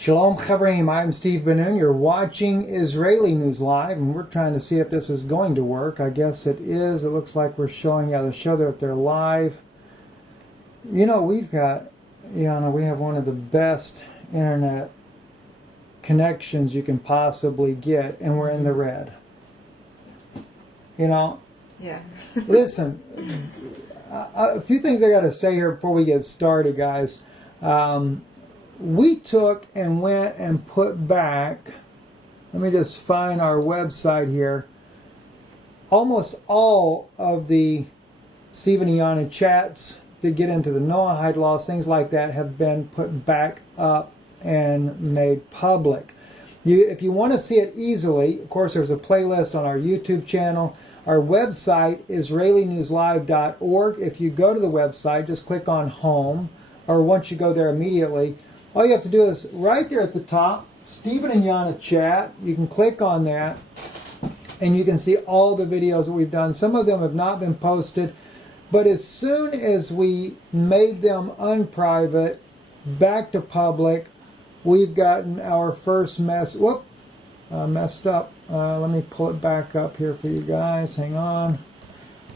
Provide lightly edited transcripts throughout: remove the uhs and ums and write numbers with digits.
Shalom Chavrim, I'm Steve Ben-Nun. You're watching Israeli News Live, and we're trying to see if this is going to work. I guess it is. It looks like we're showing the show that they're live. You know, we've got, we have one of the best internet connections you can possibly get, and we're in the red. You know? Yeah. Listen, a few things I got to say here before we get started, guys. We took and went and put back, let me just find our website here, almost all of the Steve and Yana chats that get into the Noahide laws, things like that, have been put back up and made public. If you want to see it easily, of course, there's a playlist on our YouTube channel. Our website, IsraeliNewsLive.org. If you go to the website, just click on Home, or once you go there immediately, all you have to do is right there at the top, Stephen and Yana chat. You can click on that, and you can see all the videos that we've done. Some of them have not been posted, but as soon as we made them unprivate, back to public, we've gotten our first messed up. Let me pull it back up here for you guys. Hang on.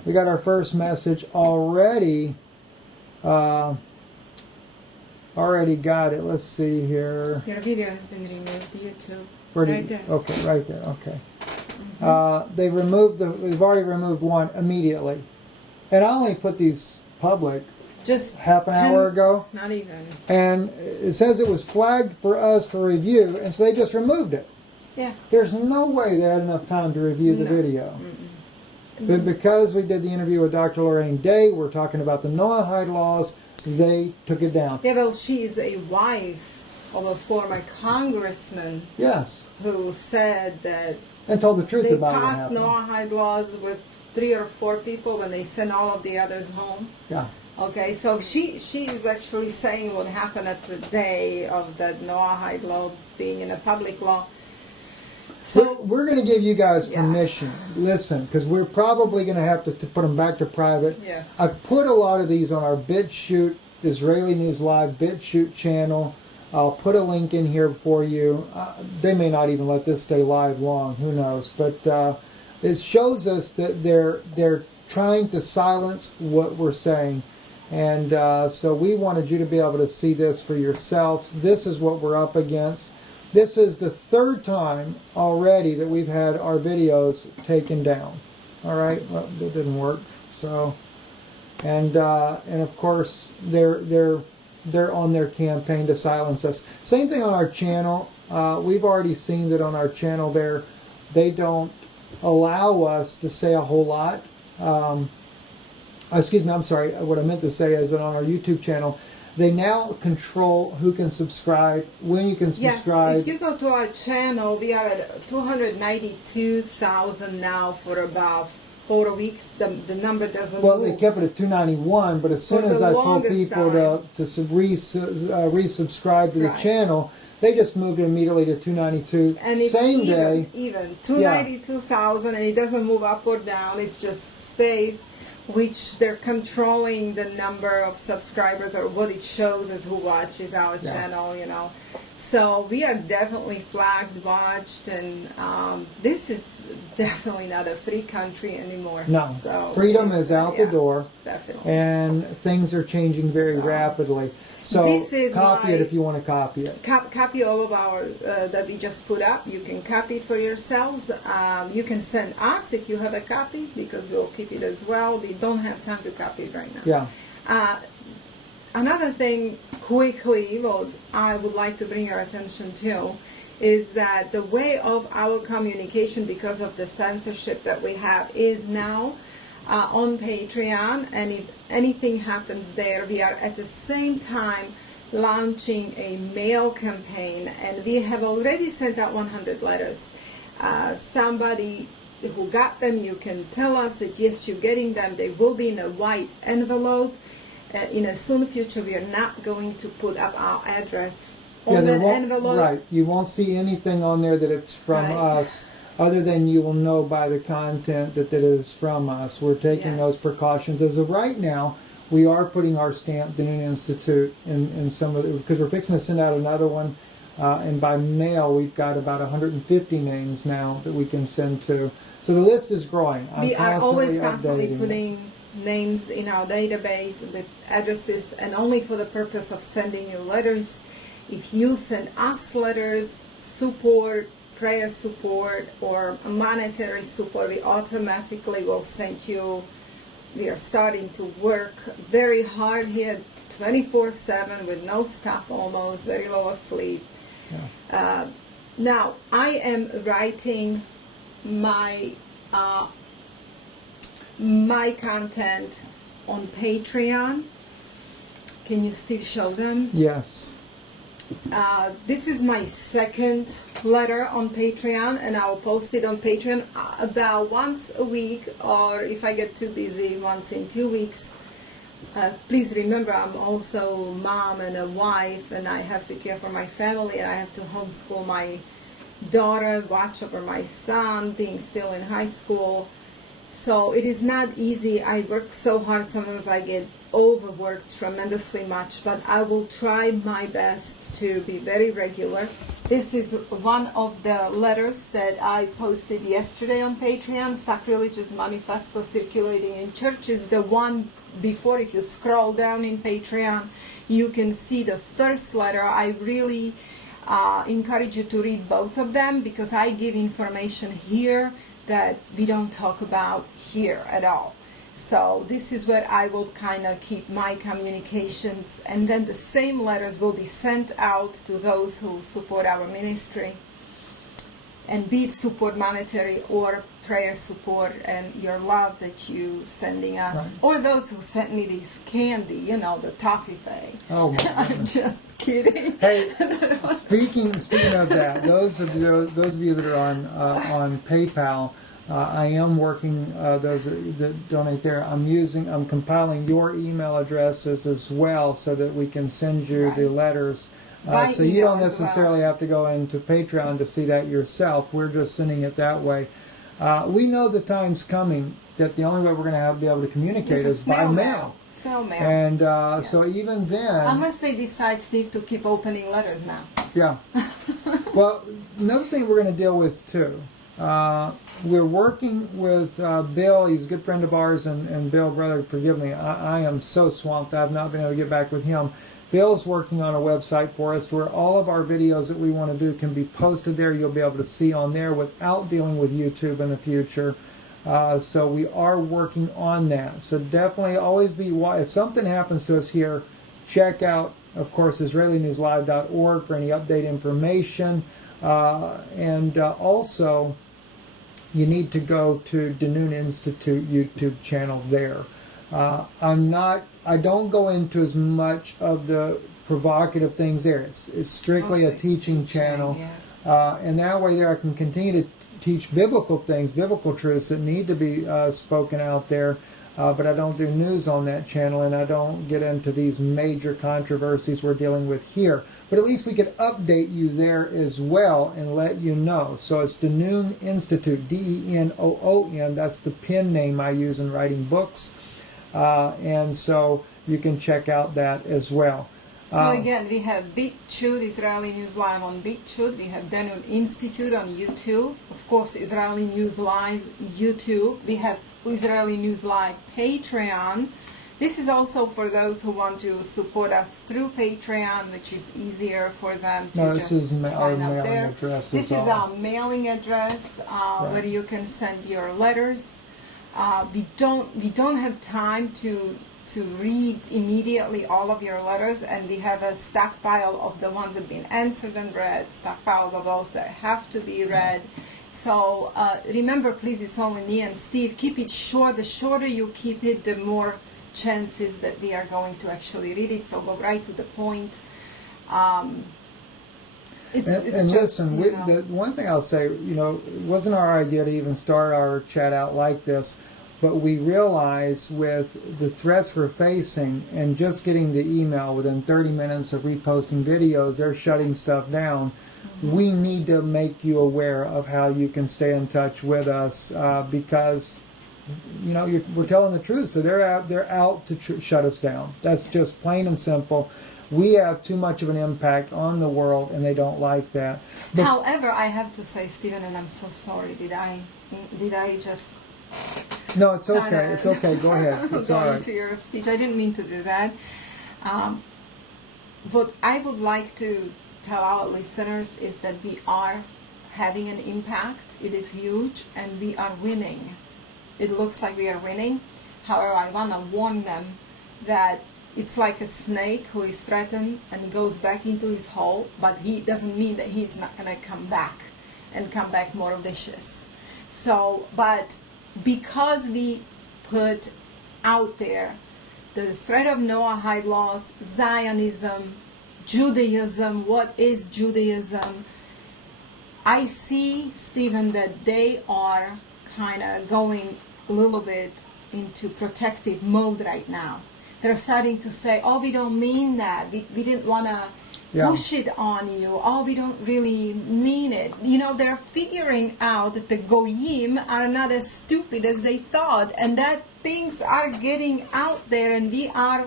We got our first message already. Already got it. Let's see here. Your video has been removed. YouTube. Right there. Okay, right there. Okay. We've already removed one immediately, and I only put these public just half an hour ago. Not even. And it says it was flagged for us for review, and so they just removed it. Yeah. There's no way they had enough time to review the video. But because we did the interview with Dr. Lorraine Day, we're talking about the Noahide laws, they took it down. Yeah, well, she's a wife of a former congressman. Yes. Who said that and told the truth about what happened. They passed Noahide laws with 3 or 4 people when they sent all of the others home. Yeah. Okay, so she is actually saying what happened at the day of the Noahide law being in a public law. So we're going to give you guys permission. Listen, because we're probably going to have to put them back to private. Yeah. I've put a lot of these on our BitChute, Israeli News Live BitChute channel. I'll put a link in here for you. They may not even let this stay live long. Who knows? But it shows us that they're trying to silence what we're saying. And so we wanted you to be able to see this for yourselves. This is what we're up against. This is the 3rd time already that we've had our videos taken down. All right, well, that didn't work. So, and of course they're on their campaign to silence us. Same thing on our channel. We've already seen that on our channel there, they don't allow us to say a whole lot. Excuse me, I'm sorry. What I meant to say is that on our YouTube channel, they now control who can subscribe, when you can subscribe. Yes, if you go to our channel, we are at 292,000 now for about 4 weeks. The number doesn't move. Well, they kept it at 291, but as soon as I told people to resubscribe to the channel, they just moved it immediately to 292. And it's same day. Even 292,000, and it doesn't move up or down. It just stays. Which they're controlling the number of subscribers or what it shows as who watches our channel, So we are definitely flagged, watched, and this is definitely not a free country anymore. No, so freedom is out the door. Definitely. And things are changing very rapidly. So copy it if you want to copy it. Copy all of our that we just put up. You can copy it for yourselves. You can send us if you have a copy, because we'll keep it as well. We don't have time to copy it right now. Yeah. Another thing, quickly, I would like to bring your attention to, is that the way of our communication, because of the censorship that we have, is now on Patreon, and if anything happens there, we are at the same time launching a mail campaign, and we have already sent out 100 letters. Somebody who got them, you can tell us that yes, you're getting them. They will be in a white envelope. In a soon future, we are not going to put up our address on that envelope. Right. You won't see anything on there that it's from us, other than you will know by the content that it is from us. We're taking those precautions. As of right now, we are putting our stamp, DeNoon Institute, in some of the, because we're fixing to send out another one. And by mail, we've got about 150 names now that we can send to. So the list is growing. We are always constantly updating putting names in our database with addresses, and only for the purpose of sending you letters. If you send us letters, support, prayer support, or monetary support, we automatically will send you. We are starting to work very hard here, 24/7 with no stop almost, very little sleep. Yeah. Now, I am writing my content on Patreon. Can you still show them? Yes. This is my second letter on Patreon, and I'll post it on Patreon about once a week, or if I get too busy, once in 2 weeks. Please remember, I'm also a mom and a wife, and I have to care for my family, and I have to homeschool my daughter, watch over my son, being still in high school. So it is not easy. I work so hard. Sometimes I get overworked tremendously much, but I will try my best to be very regular. This is one of the letters that I posted yesterday on Patreon. Sacrilegious Manifesto Circulating in Churches. The one before, if you scroll down in Patreon, you can see the first letter. I really encourage you to read both of them, because I give information here that we don't talk about here at all. So this is where I will kind of keep my communications, and then the same letters will be sent out to those who support our ministry, and be it support monetary or prayer support and your love that you sending us, right. or those who sent me this candy, you know, the toffee fay. Oh my I'm goodness. just kidding. Hey, speaking of that, those of you that are on PayPal, I am working those that donate there. I'm compiling your email addresses as well, so that we can send you the letters. So you don't necessarily have to go into Patreon to see that yourself. We're just sending it that way. We know the time's coming that the only way we're going to be able to communicate is by mail. Snail mail. And Yes. so even then... Unless they decide, Steve, to keep opening letters now. Yeah. Well, another thing we're going to deal with, too. We're working with Bill. He's a good friend of ours. And Bill, brother, forgive me. I am so swamped. I've not been able to get back with him. Bill's working on a website for us where all of our videos that we want to do can be posted there. You'll be able to see on there without dealing with YouTube in the future. So we are working on that. So definitely always be, if something happens to us here, check out, of course, IsraeliNewsLive.org for any update information. And also, you need to go to DeNoon Institute YouTube channel there. I don't go into as much of the provocative things there. It's strictly a teaching channel. Yes. And that way there I can continue to teach biblical things, biblical truths that need to be spoken out there. But I don't do news on that channel, and I don't get into these major controversies we're dealing with here. But at least we could update you there as well and let you know. So it's DeNoon Institute, DENOON. That's the pen name I use in writing books. And so you can check out that as well. So again, we have BitChute, Israeli News Live on BitChute. We have DeNoon Institute on YouTube. Of course, Israeli News Live YouTube. We have Israeli News Live Patreon. This is also for those who want to support us through Patreon, which is easier for them to sign up there. This is our mailing address where you can send your letters. We don't have time to read immediately all of your letters, and we have a stockpile of the ones that have been answered and read, stockpile of those that have to be read. So remember, please, it's only me and Steve. Keep it short. The shorter you keep it, the more chances that we are going to actually read it. So go right to the point. Listen, the one thing I'll say, it wasn't our idea to even start our chat out like this, but we realize with the threats we're facing and just getting the email within 30 minutes of reposting videos, they're shutting stuff down. We need to make you aware of how you can stay in touch with us because, we're telling the truth. So they're out to shut us down. That's just plain and simple. we have too much of an impact on the world, and they don't like that. But however, I have to say, Stephen, and I'm so sorry, did I just... No, it's okay. It's okay. Go ahead. It's all go right. into your speech. I didn't mean to do that. What I would like to tell our listeners is that we are having an impact. It is huge, and we are winning. It looks like we are winning. However, I want to warn them that it's like a snake who is threatened and goes back into his hole, but he doesn't mean that he's not going to come back and come back more vicious. So, but because we put out there the threat of Noahide laws, Zionism, Judaism, what is Judaism, I see, Stephen, that they are kind of going a little bit into protective mode right now. They're starting to say, oh, we don't mean that. We didn't want to push it on you. Oh, we don't really mean it. You know, they're figuring out that the Goyim are not as stupid as they thought, and that things are getting out there, and we are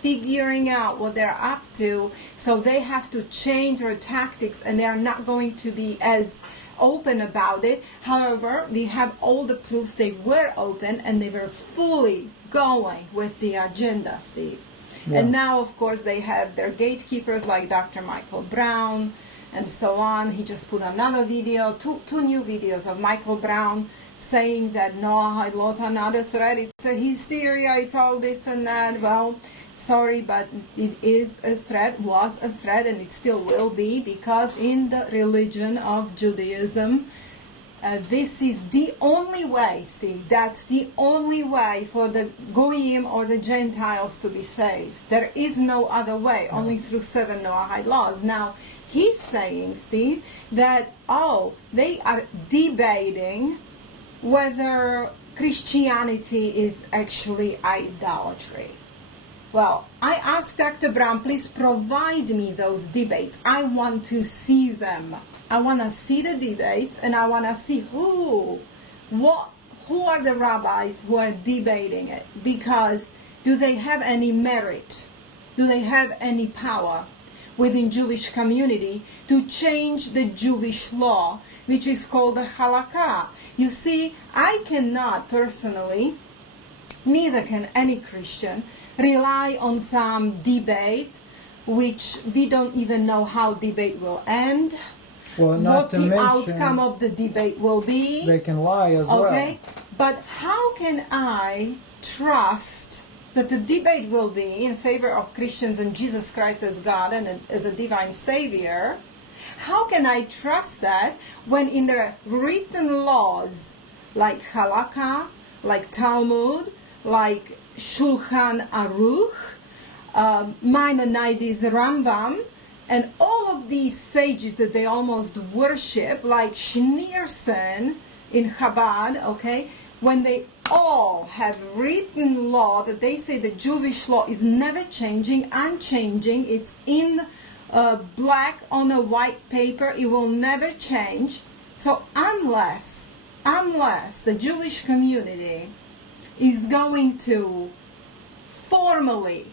figuring out what they're up to. So they have to change their tactics, and they are not going to be as open about it. However, we have all the proofs they were open, and they were fully going with the agenda, Steve. Yeah. And now, of course, they have their gatekeepers like Dr. Michael Brown and so on. He just put another video, two new videos of Michael Brown saying that Noahide laws are not a threat. It's a hysteria, it's all this and that. Well, sorry, but it is a threat, was a threat, and it still will be, because in the religion of Judaism, this is the only way, Steve, that's the only way for the Goyim or the Gentiles to be saved. There is no other way, only through 7 Noahide laws. Now, he's saying, Steve, that, they are debating whether Christianity is actually idolatry. Well, I asked Dr. Brown, please provide me those debates. I want to see them. I want to see the debates, and I want to see who are the rabbis who are debating it, because do they have any merit? Do they have any power within Jewish community to change the Jewish law, which is called the halakha? You see, I cannot personally, neither can any Christian, rely on some debate which we don't even know how debate will end. Well, not what to the mention, outcome of the debate will be. They can lie as well. Okay, but how can I trust that the debate will be in favor of Christians and Jesus Christ as God and as a divine Savior? How can I trust that when in the written laws like Halakha, like Talmud, like Shulchan Aruch, Maimonides, Rambam, and all of these sages that they almost worship, like Schneerson in Chabad, okay, when they all have written law that they say the Jewish law is never changing, unchanging, it's in black on a white paper, it will never change. So unless the Jewish community is going to formally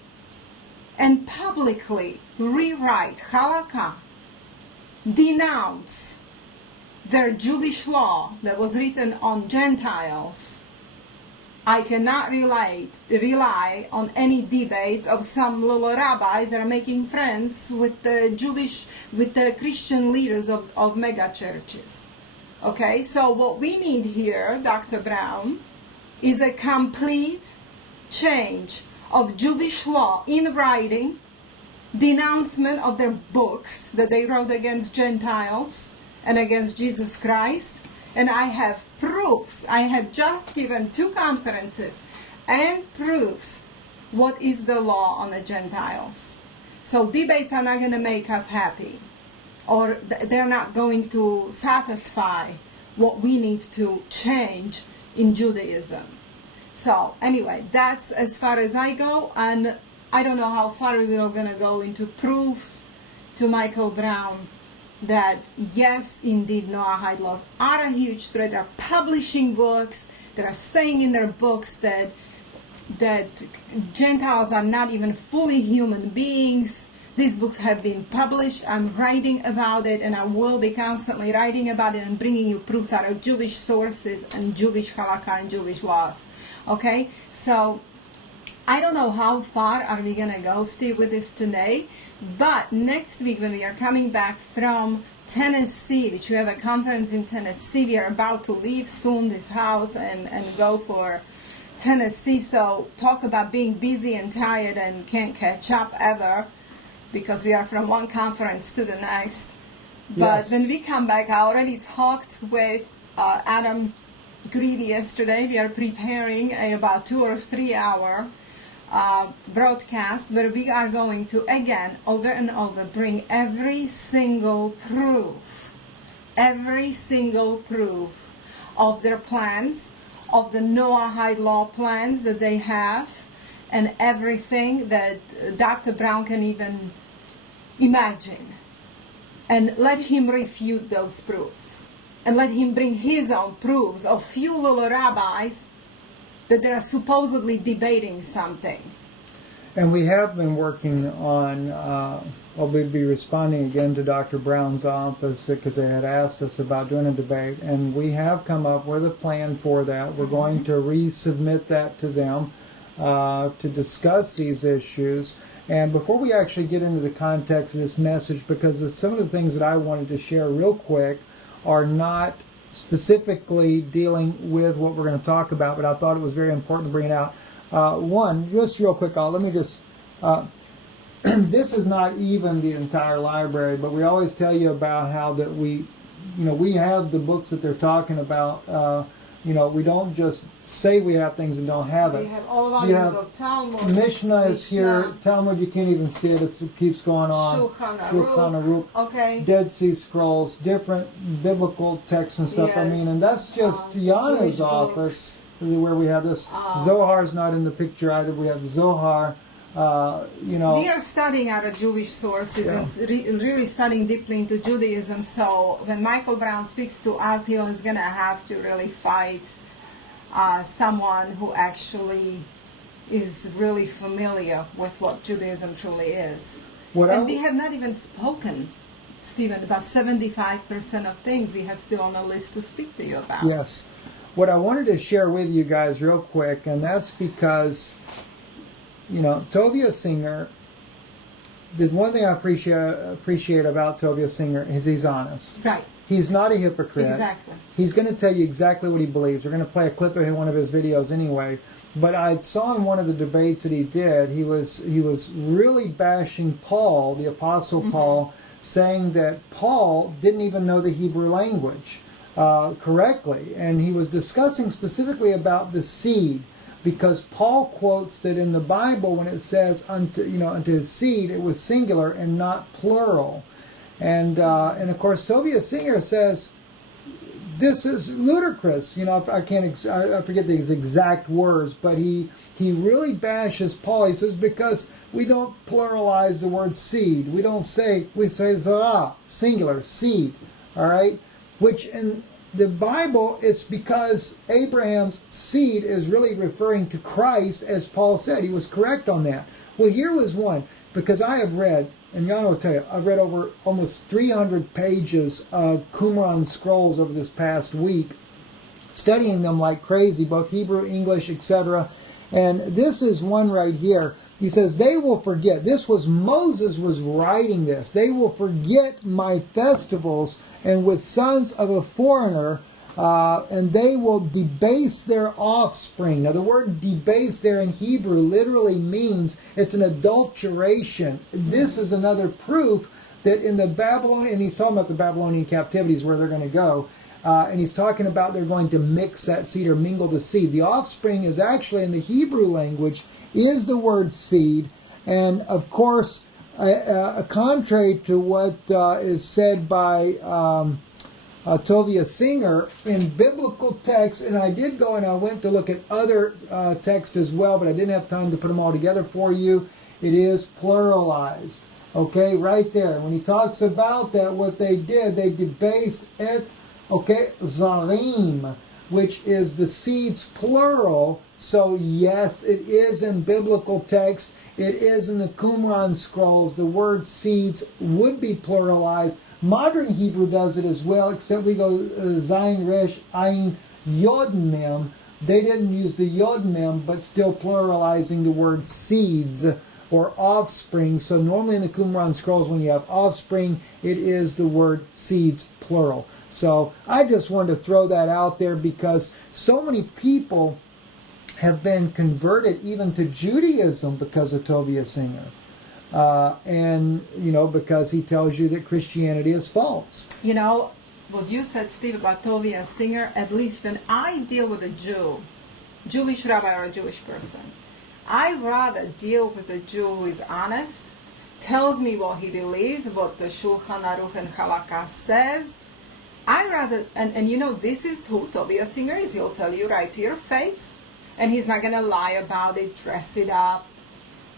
and publicly rewrite halakha, denounce their Jewish law that was written on Gentiles, I cannot rely on any debates of some little rabbis that are making friends with the Christian leaders of mega churches. Okay, so what we need here, Dr. Brown, is a complete change of Jewish law in writing, denouncement of their books that they wrote against Gentiles and against Jesus Christ. And I have proofs. I have just given 2 conferences and proofs what is the law on the Gentiles. So debates are not going to make us happy, or they're not going to satisfy what we need to change in Judaism. So anyway, that's as far as I go, and I don't know how far we're going to go into proofs to Michael Brown that yes, indeed, Noahide laws are a huge threat. They're publishing books that are saying in their books that Gentiles are not even fully human beings. These books have been published. I'm writing about it, and I will be constantly writing about it and bringing you proofs out of Jewish sources and Jewish halakha and Jewish laws. Okay, so I don't know how far are we going to go, Steve, with this today, but next week when we are coming back from Tennessee, which we have a conference in Tennessee, we are about to leave soon this house and go for Tennessee. So talk about being busy and tired and can't catch up ever, because we are from one conference to the next. But Yes. when we come back, I already talked with Adam Greedy yesterday. We are preparing about 2 or 3 hour broadcast where we are going to, again, over and over, bring every single proof of their plans, of the Noahide law plans that they have, and everything that Dr. Brown can even imagine. And let him refute those proofs. And let him bring his own proofs of few little rabbis that they are supposedly debating something. And we have been working on, well, we'd be responding again to Dr. Brown's office because they had asked us about doing a debate, and we have come up with a plan for that. We're going to resubmit that to them to discuss these issues. And before we actually get into the context of this message, because some of the things that I wanted to share real quick are not specifically dealing with what we're going to talk about, but I thought it was very important to bring it out. One, just real quick, let me just, this is not even the entire library, but we always tell you about how that we have the books that they're talking about. We don't just say we have things and don't have it. We have all volumes of Talmud. Mishnah is here. Talmud, you can't even see it. It keeps going on. Shulchan Aruch. Okay. Dead Sea Scrolls, different biblical texts and stuff. I mean, and that's just Yana's Jewish office where we have this. Zohar's not in the picture either. We have the Zohar. We are studying out of Jewish sources and really studying deeply into Judaism. So when Michael Brown speaks to us, he is going to have to really fight someone who actually is really familiar with what Judaism truly is. We have not even spoken, Stephen, about 75% of things we have still on the list to speak to you about. Yes. What I wanted to share with you guys real quick, and that's because Tovia Singer, the one thing I appreciate about Tovia Singer is he's honest. Right. He's not a hypocrite. Exactly. He's going to tell you exactly what he believes. We're going to play a clip of one of his videos anyway. But I saw in one of the debates that he did, he was really bashing Paul, the Apostle Paul, saying that Paul didn't even know the Hebrew language correctly. And he was discussing specifically about the seed. Because Paul quotes that in the Bible, when it says unto his seed, it was singular and not plural, and of course Tovia Singer says this is ludicrous. I forget the exact words, but he really bashes Paul. He says because we don't pluralize the word seed, we say zara, singular seed, all right, which in the Bible, it's because Abraham's seed is really referring to Christ, as Paul said. He was correct on that. Well, here was one, because I have read, and Jan will tell you, I've read over almost 300 pages of Qumran scrolls over this past week, studying them like crazy, both Hebrew, English, etc. And this is one right here. He says, they will forget. Moses was writing this. They will forget my festivals, and with sons of a foreigner, and they will debase their offspring. Now, the word debase there in Hebrew literally means it's an adulteration. This is another proof that in the Babylonian, and he's talking about the Babylonian captivities where they're going to go, and he's talking about they're going to mix that seed or mingle the seed. The offspring is actually in the Hebrew language is the word seed, and of course, contrary to what is said by Tovia Singer in biblical texts, and I did go and I went to look at other texts as well, but I didn't have time to put them all together for you. It is pluralized. Okay, right there. When he talks about that, what they did, they debased it, zarim, which is the seeds plural. So yes, it is in biblical text. it is in the Qumran scrolls. The word seeds would be pluralized. Modern Hebrew does it as well, except we go Zayin, Resh, Ayin, Yod, Mem. They didn't use the Yod, Mem, but still pluralizing the word seeds or offspring. So normally in the Qumran scrolls, when you have offspring, it is the word seeds, plural. So I just wanted to throw that out there because so many people have been converted even to Judaism because of Tovia Singer. And, because he tells you that Christianity is false. What you said, Steve, about Tovia Singer, at least when I deal with a Jewish rabbi or a Jewish person, I rather deal with a Jew who is honest, tells me what he believes, what the Shulchan Aruch and Halakha says. I rather, and this is who Tovia Singer is. He'll tell you right to your face. And he's not going to lie about it, dress it up,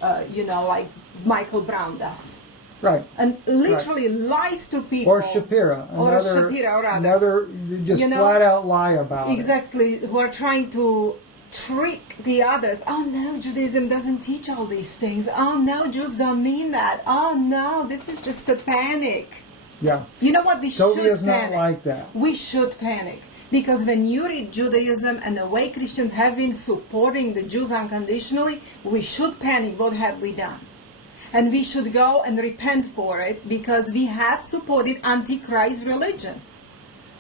like Michael Brown does. Right. And literally lies to people. Or Shapira. Another just flat out lie about it. Exactly. Who are trying to trick the others. Oh no, Judaism doesn't teach all these things. Oh no, Jews don't mean that. Oh no, this is just a panic. Yeah. You know what? We Tovia should is panic. not like that. We should panic. Because when you read Judaism and the way Christians have been supporting the Jews unconditionally, we should panic. What have we done? And we should go and repent for it because we have supported Antichrist religion.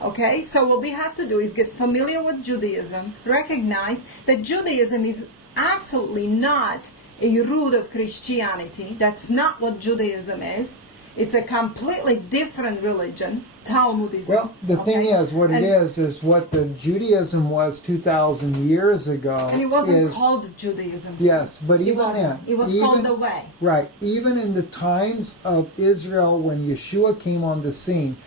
Okay? So what we have to do is get familiar with Judaism, recognize that Judaism is absolutely not a root of Christianity. That's not what Judaism is. It's a completely different religion, Talmudism. Well, the thing is, what it is what the Judaism was 2,000 years ago. And it wasn't called Judaism. Yes, but even then. It was called the Way. Right. Even in the times of Israel when Yeshua came on the scene,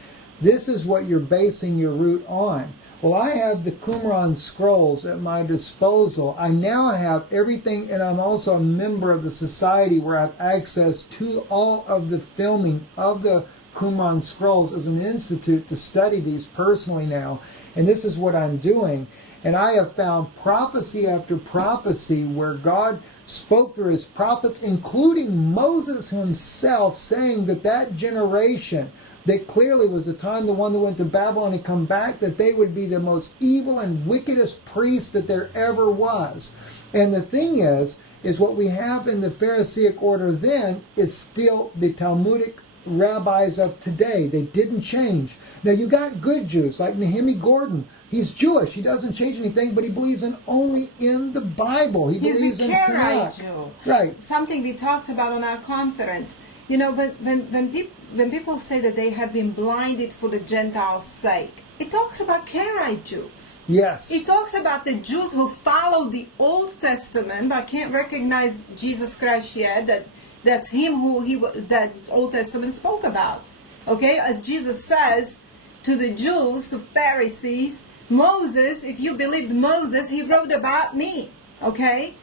this is what you're basing your root on. Well, I have the Qumran scrolls at my disposal. I now have everything, and I'm also a member of the society where I have access to all of the filming of the Qumran scrolls as an institute to study these personally now. And this is what I'm doing. And I have found prophecy after prophecy where God spoke through his prophets, including Moses himself, saying that generation that clearly was the time the one that went to Babylon and come back, that they would be the most evil and wickedest priests that there ever was. And the thing is what we have in the Pharisaic order then is still the Talmudic rabbis of today. They didn't change. Now you got good Jews like Nehemiah Gordon. He's Jewish. He doesn't change anything, but he believes only in the Bible. He believes in Tanakh. Jew. Right. Something we talked about on our conference. When people say that they have been blinded for the Gentiles' sake, it talks about Karaite Jews. Yes. It talks about the Jews who follow the Old Testament but can't recognize Jesus Christ yet. That's him that Old Testament spoke about. Okay, as Jesus says to the Jews, to Pharisees, Moses, if you believed Moses, he wrote about me. Okay,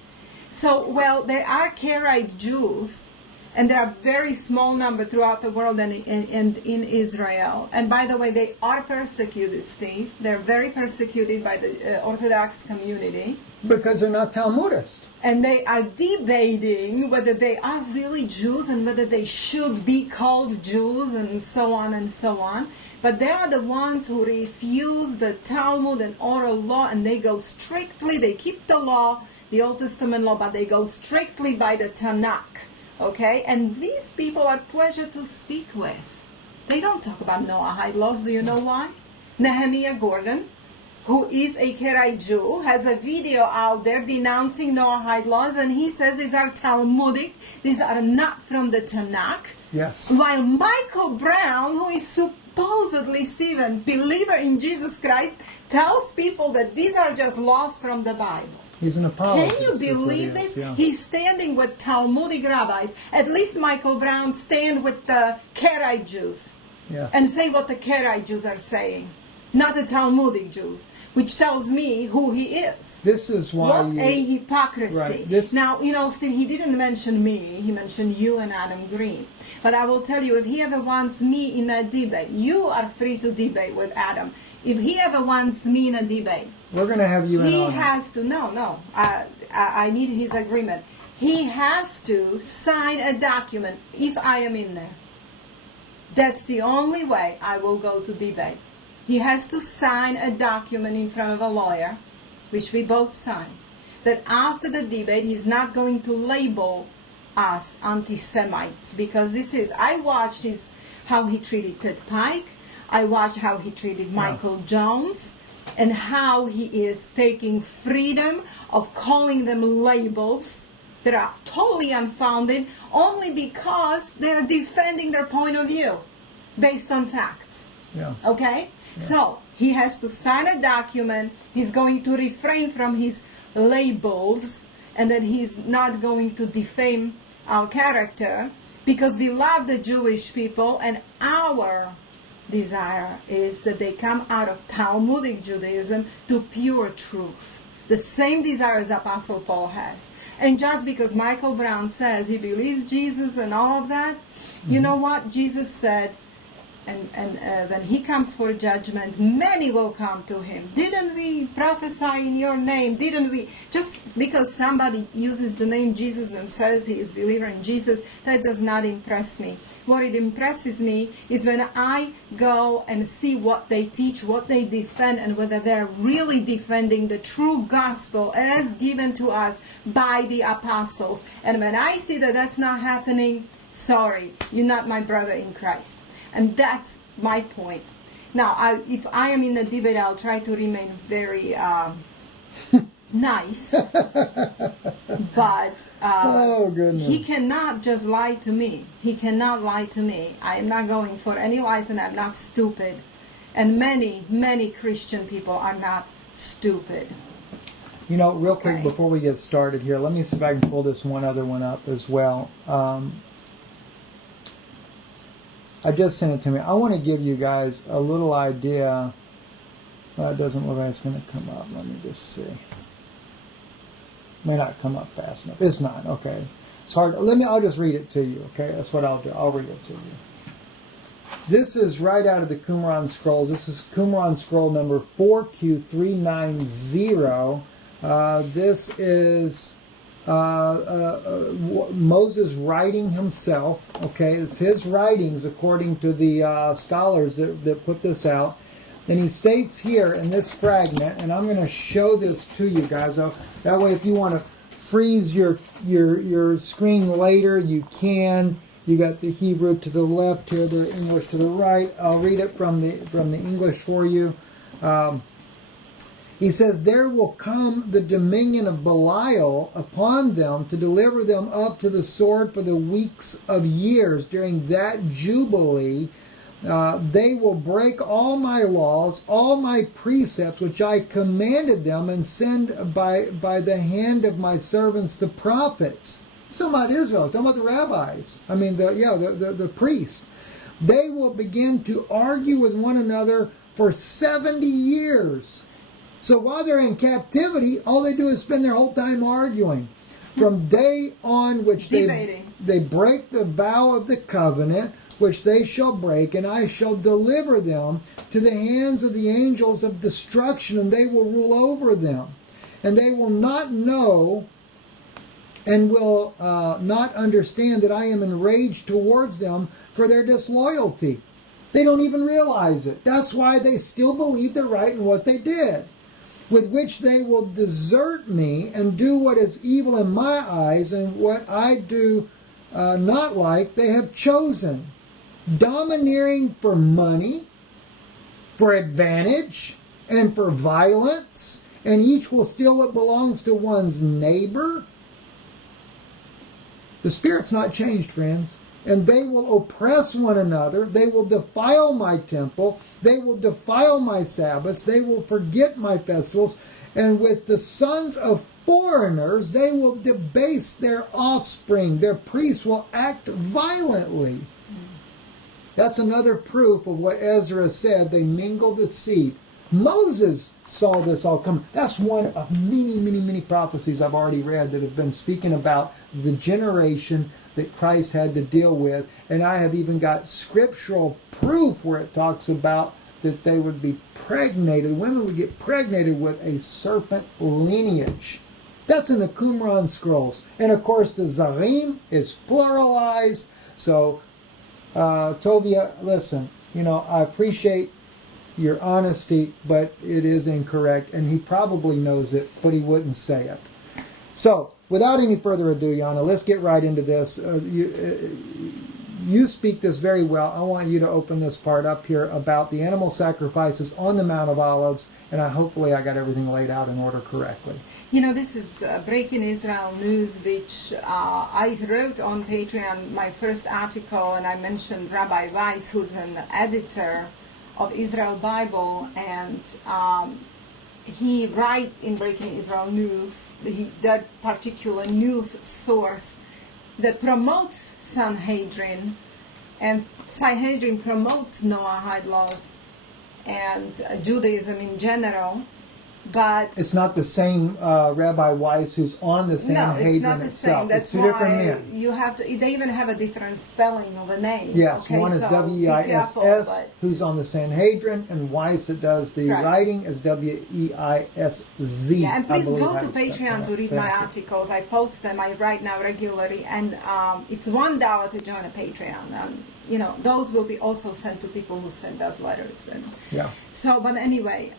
so there are Karaite Jews. And there are very small number throughout the world and in Israel. And by the way, they are persecuted, Steve. They're very persecuted by the Orthodox community. Because they're not Talmudists. And they are debating whether they are really Jews and whether they should be called Jews and so on and so on. But they are the ones who refuse the Talmud and oral law, and they keep the law, the Old Testament law, but they go strictly by the Tanakh. Okay, and these people are pleasure to speak with. They don't talk about Noahide laws. Do you know why? Nehemiah Gordon, who is a Karaite Jew, has a video out there denouncing Noahide laws, and he says these are Talmudic, these are not from the Tanakh. Yes. While Michael Brown, who is supposedly, Stephen, believer in Jesus Christ, tells people that these are just laws from the Bible. He's an apologist. Can you believe this? Yeah. He's standing with Talmudic rabbis. At least Michael Brown stand with the Karaite Jews. Yes. And say what the Karaite Jews are saying. Not the Talmudic Jews. Which tells me who he is. This is why what a hypocrisy. Right. Now, Steve, he didn't mention me. He mentioned you and Adam Green. But I will tell you, if he ever wants me in a debate, you are free to debate with Adam. If he ever wants me in a debate, we're going to have you in on he has to. No. I need his agreement. he has to sign a document if I am in there. That's the only way I will go to debate. He has to sign a document in front of a lawyer, which we both sign, that after the debate he's not going to label us anti-Semites, because I watched how he treated Ted Pike, I watched how he treated Michael Jones, and how he is taking freedom of calling them labels that are totally unfounded only because they're defending their point of view based on facts. Yeah. Okay? Yeah. So he has to sign a document. He's going to refrain from his labels, and that he's not going to defame our character, because we love the Jewish people, and our desire is that they come out of Talmudic Judaism to pure truth. The same desire as Apostle Paul has. And just because Michael Brown says he believes Jesus and all of that, you know what? Jesus said, and when he comes for judgment, many will come to him. Didn't we prophesy in your name? Didn't we? Just because somebody uses the name Jesus and says he is a believer in Jesus, that does not impress me. What it impresses me is when I go and see what they teach, what they defend, and whether they're really defending the true gospel as given to us by the apostles. And when I see that that's not happening, sorry, you're not my brother in Christ. And that's my point. Now, if I am in a debate, I'll try to remain very nice. But he cannot just lie to me. He cannot lie to me. I am not going for any lies, and I'm not stupid. And many, many Christian people are not stupid. You know, real quick before we get started here, let me see if I can pull this one other one up as well. I just sent it to me. I want to give you guys a little idea. Well, it doesn't look like it's going to come up. Let me just see. May not come up fast enough. It's not. Okay. It's hard. I'll just read it to you. Okay. That's what I'll do. I'll read it to you. This is right out of the Qumran Scrolls. This is Qumran Scroll number 4Q390. This is Moses writing himself. Okay, it's his writings according to the scholars that put this out. And he states here in this fragment, and I'm going to show this to you guys. That way, if you want to freeze your screen later, you can. You got the Hebrew to the left here, the English to the right. I'll read it from the English for you. He says, "There will come the dominion of Belial upon them to deliver them up to the sword for the weeks of years. During that jubilee, they will break all my laws, all my precepts, which I commanded them, and send by the hand of my servants the prophets." It's talking about Israel. It's talking about the rabbis. I mean, the priests. "They will begin to argue with one another for 70 years. So while they're in captivity, all they do is spend their whole time arguing. From day on which they break the vow of the covenant, which they shall break, and I shall deliver them to the hands of the angels of destruction, and they will rule over them. And they will not know and will not understand that I am enraged towards them for their disloyalty." They don't even realize it. That's why they still believe they're right in what they did. "With which they will desert me and do what is evil in my eyes, and what I do not like they have chosen, domineering for money, for advantage, and for violence, and each will steal what belongs to one's neighbor." The Spirit's not changed, friends. "And they will oppress one another. They will defile my temple. They will defile my Sabbaths. They will forget my festivals. And with the sons of foreigners, they will debase their offspring. Their priests will act violently." That's another proof of what Ezra said. They mingled the seed. Moses saw this all come. That's one of many, many, many prophecies I've already read that have been speaking about the generation that Christ had to deal with. And I have even got scriptural proof where it talks about that they would be pregnated. Women would get pregnated with a serpent lineage. That's in the Qumran scrolls. And of course the Zarim is pluralized. So, Tovia, listen, I appreciate your honesty, but it is incorrect. And he probably knows it, but he wouldn't say it. So, without any further ado, Yana, let's get right into this. You speak this very well. I want you to open this part up here about the animal sacrifices on the Mount of Olives, and hopefully I got everything laid out in order correctly. This is Breaking Israel News, which I wrote on Patreon, my first article, and I mentioned Rabbi Weiss, who's an editor of Israel Bible, and he writes in Breaking Israel News, that particular news source that promotes Sanhedrin, and Sanhedrin promotes Noahide laws and Judaism in general, but it's not the same Rabbi Weiss who's on the Sanhedrin it's not the itself. Same. That's it's two different men. You have to. They even have a different spelling of a name. Yes, okay? one is So W-E-I-S-S, who's on the Sanhedrin, and Weiss that does the writing is W-E-I-S-Z. Yeah, and please go to to Patreon to read my articles. I post them. I write now regularly, and it's $1 to join a Patreon. And those will be also sent to people who send us letters. And yeah. So, but anyway.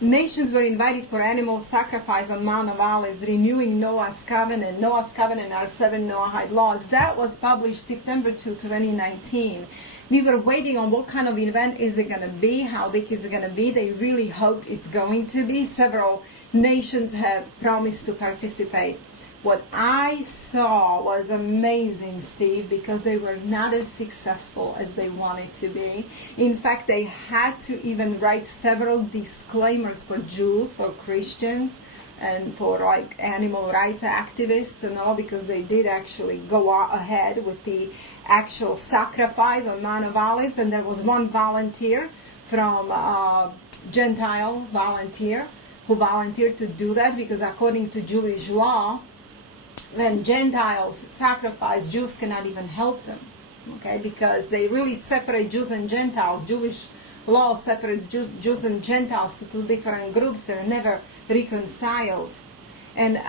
Nations were invited for animal sacrifice on Mount of Olives, renewing Noah's covenant. Noah's covenant are 7 Noahide laws. That was published September 2, 2019. We were waiting on what kind of event is it going to be, how big is it going to be. They really hoped it's going to be. Several nations have promised to participate. What I saw was amazing, Steve, because they were not as successful as they wanted to be. In fact, they had to even write several disclaimers for Jews, for Christians, and for animal rights activists and all, because they did actually go ahead with the actual sacrifice on Mount of Olives. And there was one volunteer from Gentile volunteer who volunteered to do that, because according to Jewish law, when Gentiles sacrifice, Jews cannot even help them, okay? Because they really separate Jews and Gentiles. Jewish law separates Jews and Gentiles to two different groups. They're never reconciled. And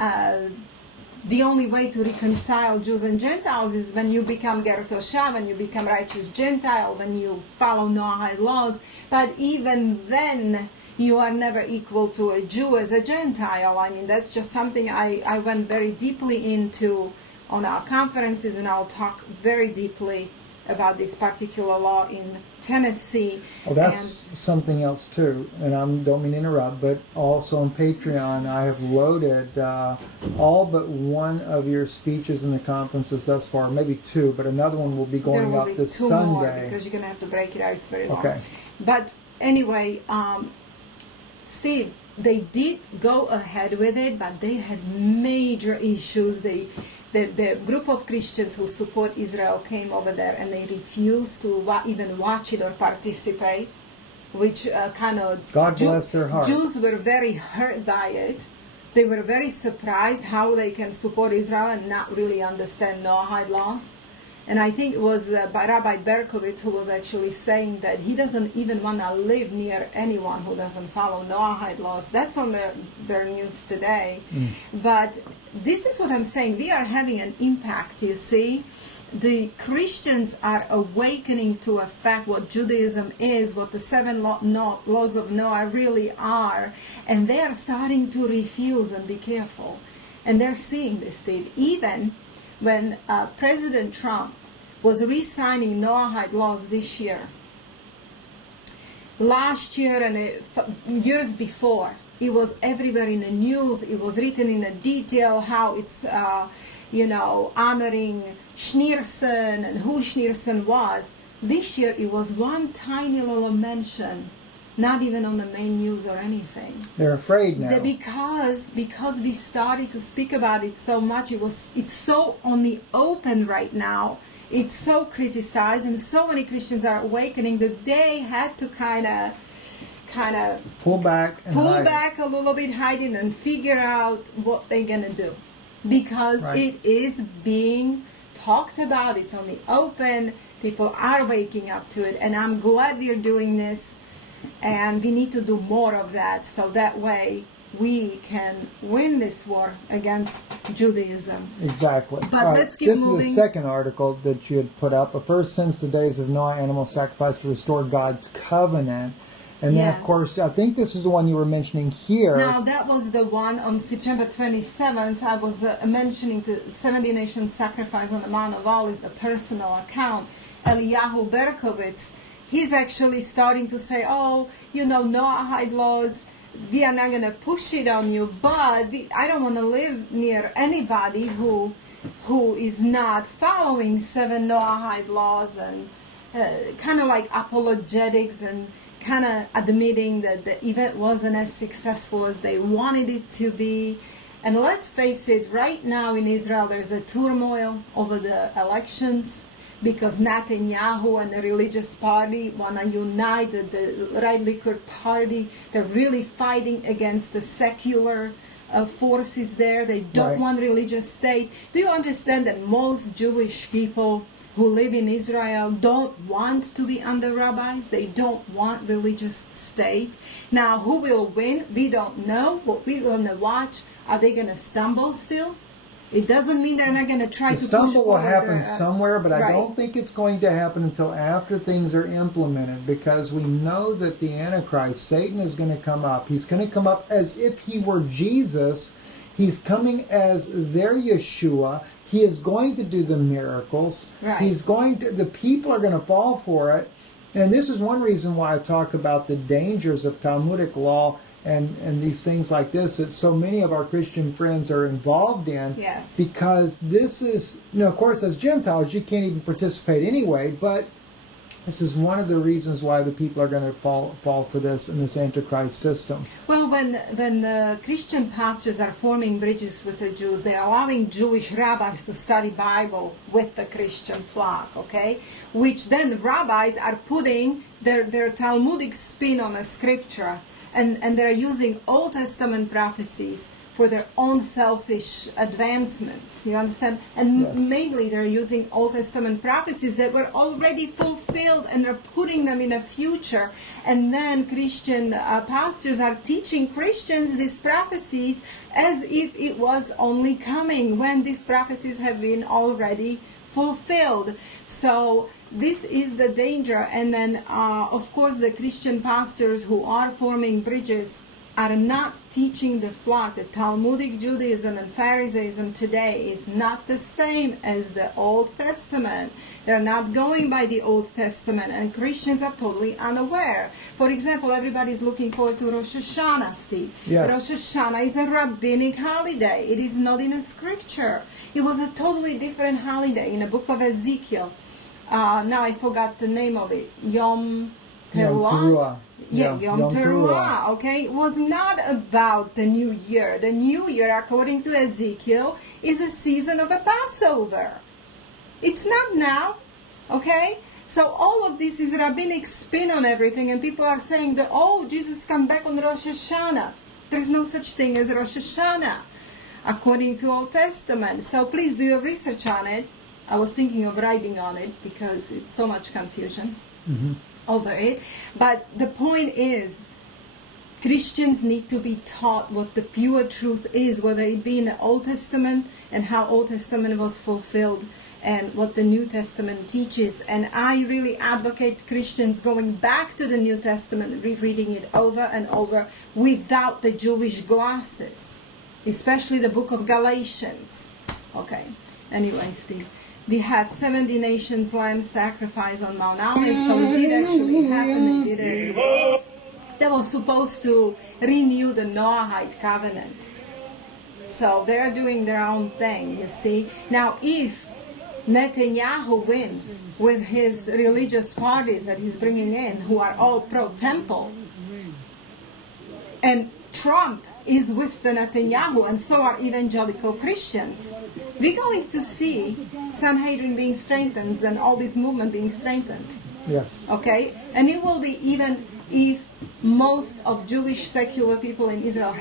the only way to reconcile Jews and Gentiles is when you become Ger Toshav, when you become righteous Gentile, when you follow Noahide laws. But even then, you are never equal to a Jew as a Gentile. I mean, that's just something I went very deeply into on our conferences, and I'll talk very deeply about this particular law in Tennessee. Well, that's something else too, and I don't mean to interrupt, but also on Patreon I have loaded all but one of your speeches in the conferences thus far, maybe two, but another one will be going up this Sunday. More, because you're going to have to break it out. It's very long. Okay. But anyway, Steve, they did go ahead with it, but they had major issues. The group of Christians who support Israel came over there, and they refused to even watch it or participate, which kind of... God bless their hearts. Jews were very hurt by it. They were very surprised how they can support Israel and not really understand Noahide laws. And I think it was Rabbi Berkovitz who was actually saying that he doesn't even want to live near anyone who doesn't follow Noahide laws. That's on their news today. But this is what I'm saying. We are having an impact, you see. The Christians are awakening to a fact what Judaism is, what the 7 laws of Noah really are. And they are starting to refuse and be careful. And they're seeing this, Steve. Even when President Trump was re-signing Noahide laws this year, last year and years before, it was everywhere in the news. It was written in a detail how it's, honoring Schneerson and who Schneerson was. This year, it was one tiny little mention, not even on the main news or anything. They're afraid now. Because we started to speak about it so much, it's so on the open right now. It's so criticized, and so many Christians are awakening that they had to kind of pull back a little bit, hiding, and figure out what they're gonna do, because it is being talked about. It's on the open. People are waking up to it, and I'm glad we're doing this. And we need to do more of that, so that way we can win this war against Judaism. Exactly. But let's keep this moving. This is the second article that you had put up. First, since the days of Noah, animal sacrifice to restore God's covenant. And then, of course, I think this is the one you were mentioning here. Now, that was the one on September 27th. I was mentioning the 70 Nations Sacrifice on the Mount of Olives, a personal account. Eliyahu Berkovitz, he's actually starting to say, oh, you know, Noahide laws, we are not going to push it on you, but I don't want to live near anybody who is not following 7 Noahide laws, and kind of like apologetics and kind of admitting that the event wasn't as successful as they wanted it to be. And let's face it, right now in Israel there's a turmoil over the elections because Netanyahu and the religious party want to unite, the right Likud party. They're really fighting against the secular forces there. They don't want religious state. Do you understand that most Jewish people who live in Israel don't want to be under rabbis? They don't want religious state. Now, who will win? We don't know. What we're going to watch, are they going to stumble still? It doesn't mean they're not going to try to push forward. The stumble will happen somewhere, but I don't think it's going to happen until after things are implemented, because we know that the Antichrist, Satan, is going to come up. He's going to come up as if he were Jesus. He's coming as their Yeshua. He is going to do the miracles. He's going to. The people are going to fall for it. And this is one reason why I talk about the dangers of Talmudic law and these things like this that so many of our Christian friends are involved in. Yes. Because this is, you know, of course, as Gentiles, you can't even participate anyway, but this is one of the reasons why the people are going to fall for this in this Antichrist system. Well, when Christian pastors are forming bridges with the Jews, they are allowing Jewish rabbis to study Bible with the Christian flock, okay? Which then rabbis are putting their Talmudic spin on a scripture, and they're using Old Testament prophecies for their own selfish advancements. You understand? And mainly they're using Old Testament prophecies that were already fulfilled, and they're putting them in a future. And then Christian pastors are teaching Christians these prophecies as if it was only coming, when these prophecies have been already fulfilled. So this is the danger. And then, of course, the Christian pastors who are forming bridges are not teaching the flock. The Talmudic Judaism and Pharisaism today is not the same as the Old Testament. They're not going by the Old Testament, and Christians are totally unaware. For example, everybody's looking forward to Rosh Hashanah, Steve. Yes. Rosh Hashanah is a rabbinic holiday. It is not in a scripture. It was a totally different holiday in the book of Ezekiel. Now I forgot the name of it. Yom Teruah. Yom Teruah, okay? It was not about the new year. The new year, according to Ezekiel, is a season of a Passover. It's not now, okay? So all of this is rabbinic spin on everything, and people are saying that, oh, Jesus come back on Rosh Hashanah. There's no such thing as Rosh Hashanah, according to Old Testament. So please do your research on it. I was thinking of writing on it because it's so much confusion over it. But the point is, Christians need to be taught what the pure truth is, whether it be in the Old Testament and how Old Testament was fulfilled, and what the New Testament teaches. And I really advocate Christians going back to the New Testament, rereading it over and over without the Jewish glasses, especially the book of Galatians. Okay, anyway, Steve. We have 70 nations lamb sacrifice on Mount Olives, so it did actually happen. That was supposed to renew the Noahide covenant. So they're doing their own thing, you see. Now, if Netanyahu wins with his religious parties that he's bringing in, who are all pro-temple, and Trump is with the Netanyahu, and so are evangelical Christians, we're going to see Sanhedrin being strengthened and all this movement being strengthened. Yes. Okay? And it will be, even if most of Jewish secular people in Israel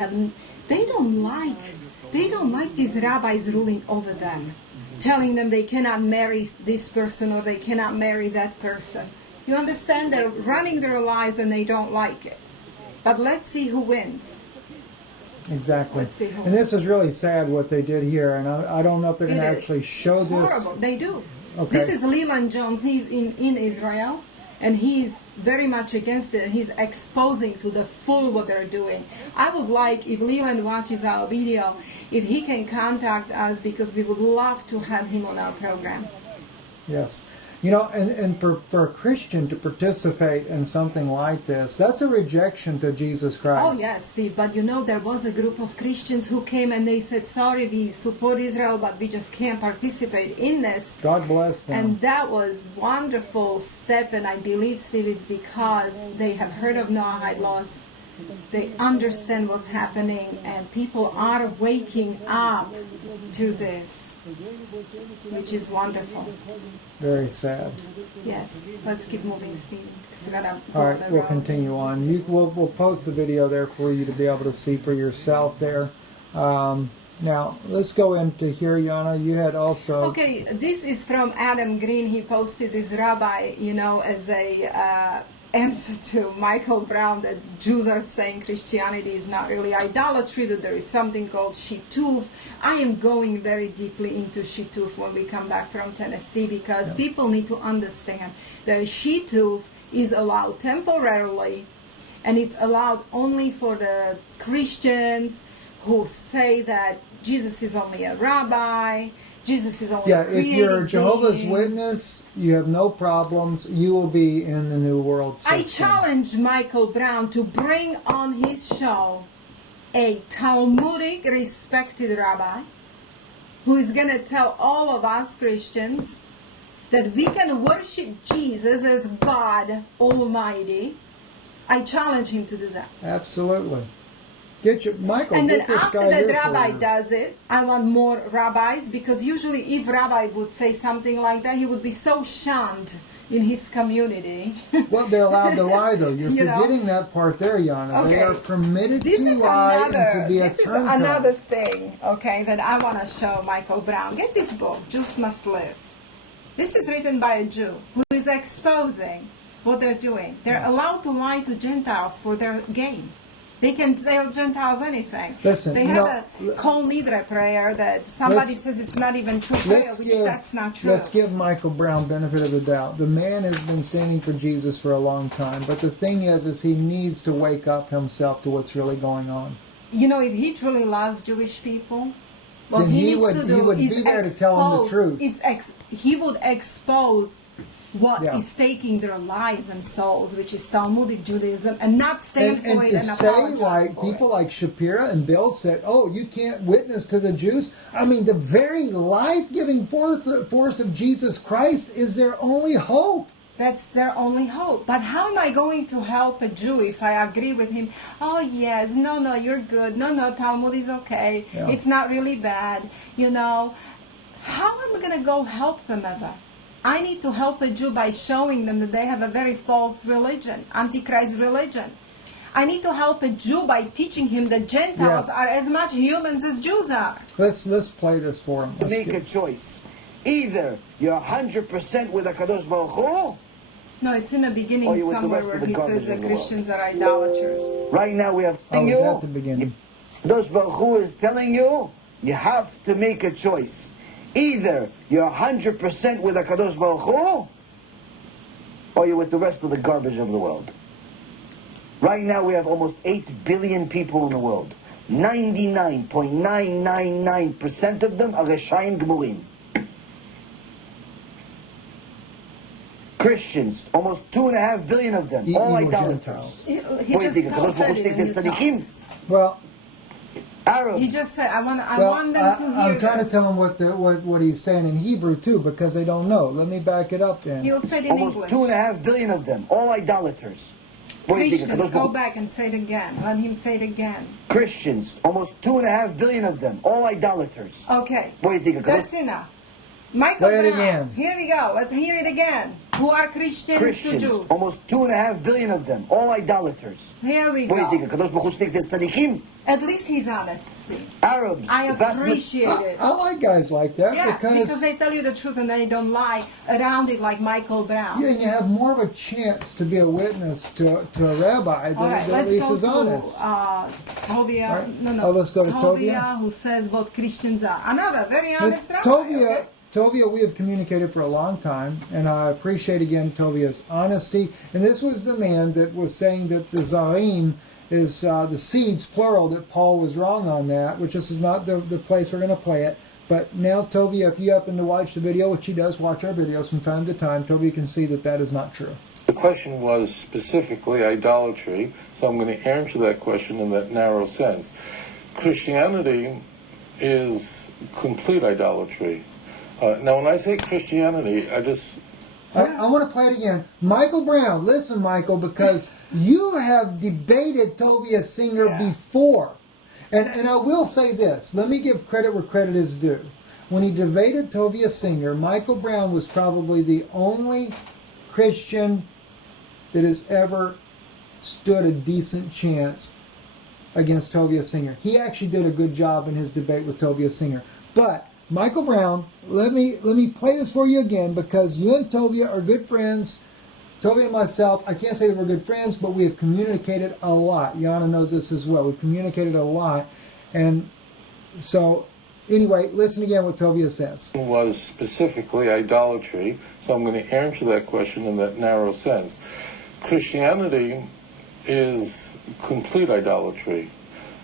they don't like these rabbis ruling over them, telling them they cannot marry this person or they cannot marry that person. You understand? They're running their lives and they don't like it. But let's see who wins. Exactly. Let's see who And this is wins. really sad what they did here, and I don't know if they're going to It is actually show this. horrible. They do. Okay. This is Leland Jones. He's in Israel, and he's very much against it, and he's exposing to the full what they're doing. I would like, if Leland watches our video, if he can contact us, because we would love to have him on our program. Yes. You know, and for a Christian to participate in something like this, that's a rejection to Jesus Christ. Oh yes, Steve, but you know, there was a group of Christians who came and they said, sorry, we support Israel, but we just can't participate in this. God bless them. And that was wonderful step, and I believe, Steve, it's because they have heard of Noahide laws, they understand what's happening, and people are waking up to this, which is wonderful. Very sad. Yes, let's keep moving, Steve, because we're gonna go All on right, the we'll road. continue on. We'll post the video there for you to be able to see for yourself there. Now, let's go into here, Yana. You had also... Okay, this is from Adam Green. He posted this rabbi, you know, as a answer to Michael Brown that Jews are saying Christianity is not really idolatry, that there is something called shituf. I am going very deeply into shituf when we come back from Tennessee, because people need to understand that shituf is allowed temporarily, and it's allowed only for the Christians who say that Jesus is only a rabbi, Jesus is only a if created you're a Jehovah's being. Witness, you have no problems. You will be in the New World system. I challenge Michael Brown to bring on his show a Talmudic respected rabbi who is going to tell all of us Christians that we can worship Jesus as God Almighty. I challenge him to do that. Absolutely. Michael, And then get this after guy that here for rabbi you. does it, I want more rabbis, because usually if rabbi would say something like that, he would be so shunned in his community. Well, they're allowed to lie, though. You're You know? forgetting that part there, Yana. They Okay. are permitted This to is lie another. and to be a This is turncoat. another thing, okay, that I want to show Michael Brown. Get this book, Jews Must Live. This is written by a Jew who is exposing what they're doing. They're allowed to lie to Gentiles for their gain. They can tell Gentiles anything. Listen, they you have know, a Kol Nidre prayer that somebody let's- says it's not even true prayer, which that's not true. Let's give Michael Brown benefit of the doubt. The man has been standing for Jesus for a long time, but the thing is he needs to wake up himself to what's really going on. You know, if he truly loves Jewish people, what Then he he needs would- to do he would is be there to tell them the expose- truth. He would expose what Yeah. is taking their lives and souls, which is Talmudic Judaism, and not stand And for it to and say, apologize like for people it. like Shapira and Bill said, oh, you can't witness to the Jews. I mean, the very life-giving force of Jesus Christ is their only hope. That's their only hope. But how am I going to help a Jew if I agree with him? Oh, yes, no, you're good. No, Talmud is okay. Yeah. It's not really bad. You know, how am I going to go help them ever? I need to help a Jew by showing them that they have a very false religion, Antichrist religion. I need to help a Jew by teaching him that Gentiles Yes. are as much humans as Jews are. Let's play this for him. To make a choice. Either you're 100% with HaKadosh Baruch Hu, No, it's in the beginning Or you with the somewhere rest where of the he garbage says that of the world. Christians are idolaters. right now we have Oh, telling is you, that the beginning? HaKadosh Baruch Hu is telling you, you have to make a choice. Either you're 100% with HaKadosh Baruch Hu, or you're with the rest of the garbage of the world. Right now we have almost 8 billion people in the world. 99.999% of them are Reshayim Gemurim. Christians, almost 2.5 billion of them, all Evil idolaters. Gentiles. He What do you just think? HaKadosh said Baruch Hu it in thinks the they're tzaddikim? text. Well, Arabs. He just said, I want them to hear I'm trying this. to tell him what he's saying in Hebrew too, because they don't know. Let me back it up then. He'll say it in Almost English. 2.5 billion of them, all idolaters. What do you think? Christians, HaKadosh go Baruch Hu- back and say it again. Let him say it again. Christians, almost 2.5 billion of them, all idolaters. Okay. What do you think? HaKadosh- That's enough. Michael Play it Brown. again. Here we go. Let's hear it again. Who are Christians to Jews? Almost 2.5 billion of them, all idolaters. Here we What do you think? go. Kadosh Baruch Hu sticks as tzaddikim? At least he's honest, see. Arabs. I the vast appreciate it. I like guys like that Yeah, because because they tell you the truth and they don't lie around it like Michael Brown. yeah, you have more of a chance to be a witness to a rabbi All right, that at let's least go is honest. to Tovia. All right. No. Oh, let's go to Tovia. Who says what Christians are. Another very honest rabbi. Tovia, okay? Tovia, we have communicated for a long time, and I appreciate again Tovia's honesty. And this was the man that was saying that the zarim is the seeds, plural, that Paul was wrong on that, which this is not the place we're going to play it. But now, Tovia, if you happen to watch the video, which he does watch our videos from time to time, Tovia can see that that is not true. The question was specifically idolatry, so I'm going to answer that question in that narrow sense. Christianity is complete idolatry. Now, when I say Christianity, I want to play it again. Michael Brown, listen, Michael, because you have debated Tovia Singer before. And I will say this. Let me give credit where credit is due. When he debated Tovia Singer, Michael Brown was probably the only Christian that has ever stood a decent chance against Tovia Singer. He actually did a good job in his debate with Tovia Singer. But Michael Brown, let me play this for you again because you and Tovia are good friends. Tovia and myself, I can't say that we're good friends, but we have communicated a lot. Yana knows this as well. We've communicated a lot. And so, anyway, listen again what Tovia says. was specifically idolatry, so I'm going to answer that question in that narrow sense. Christianity is complete idolatry.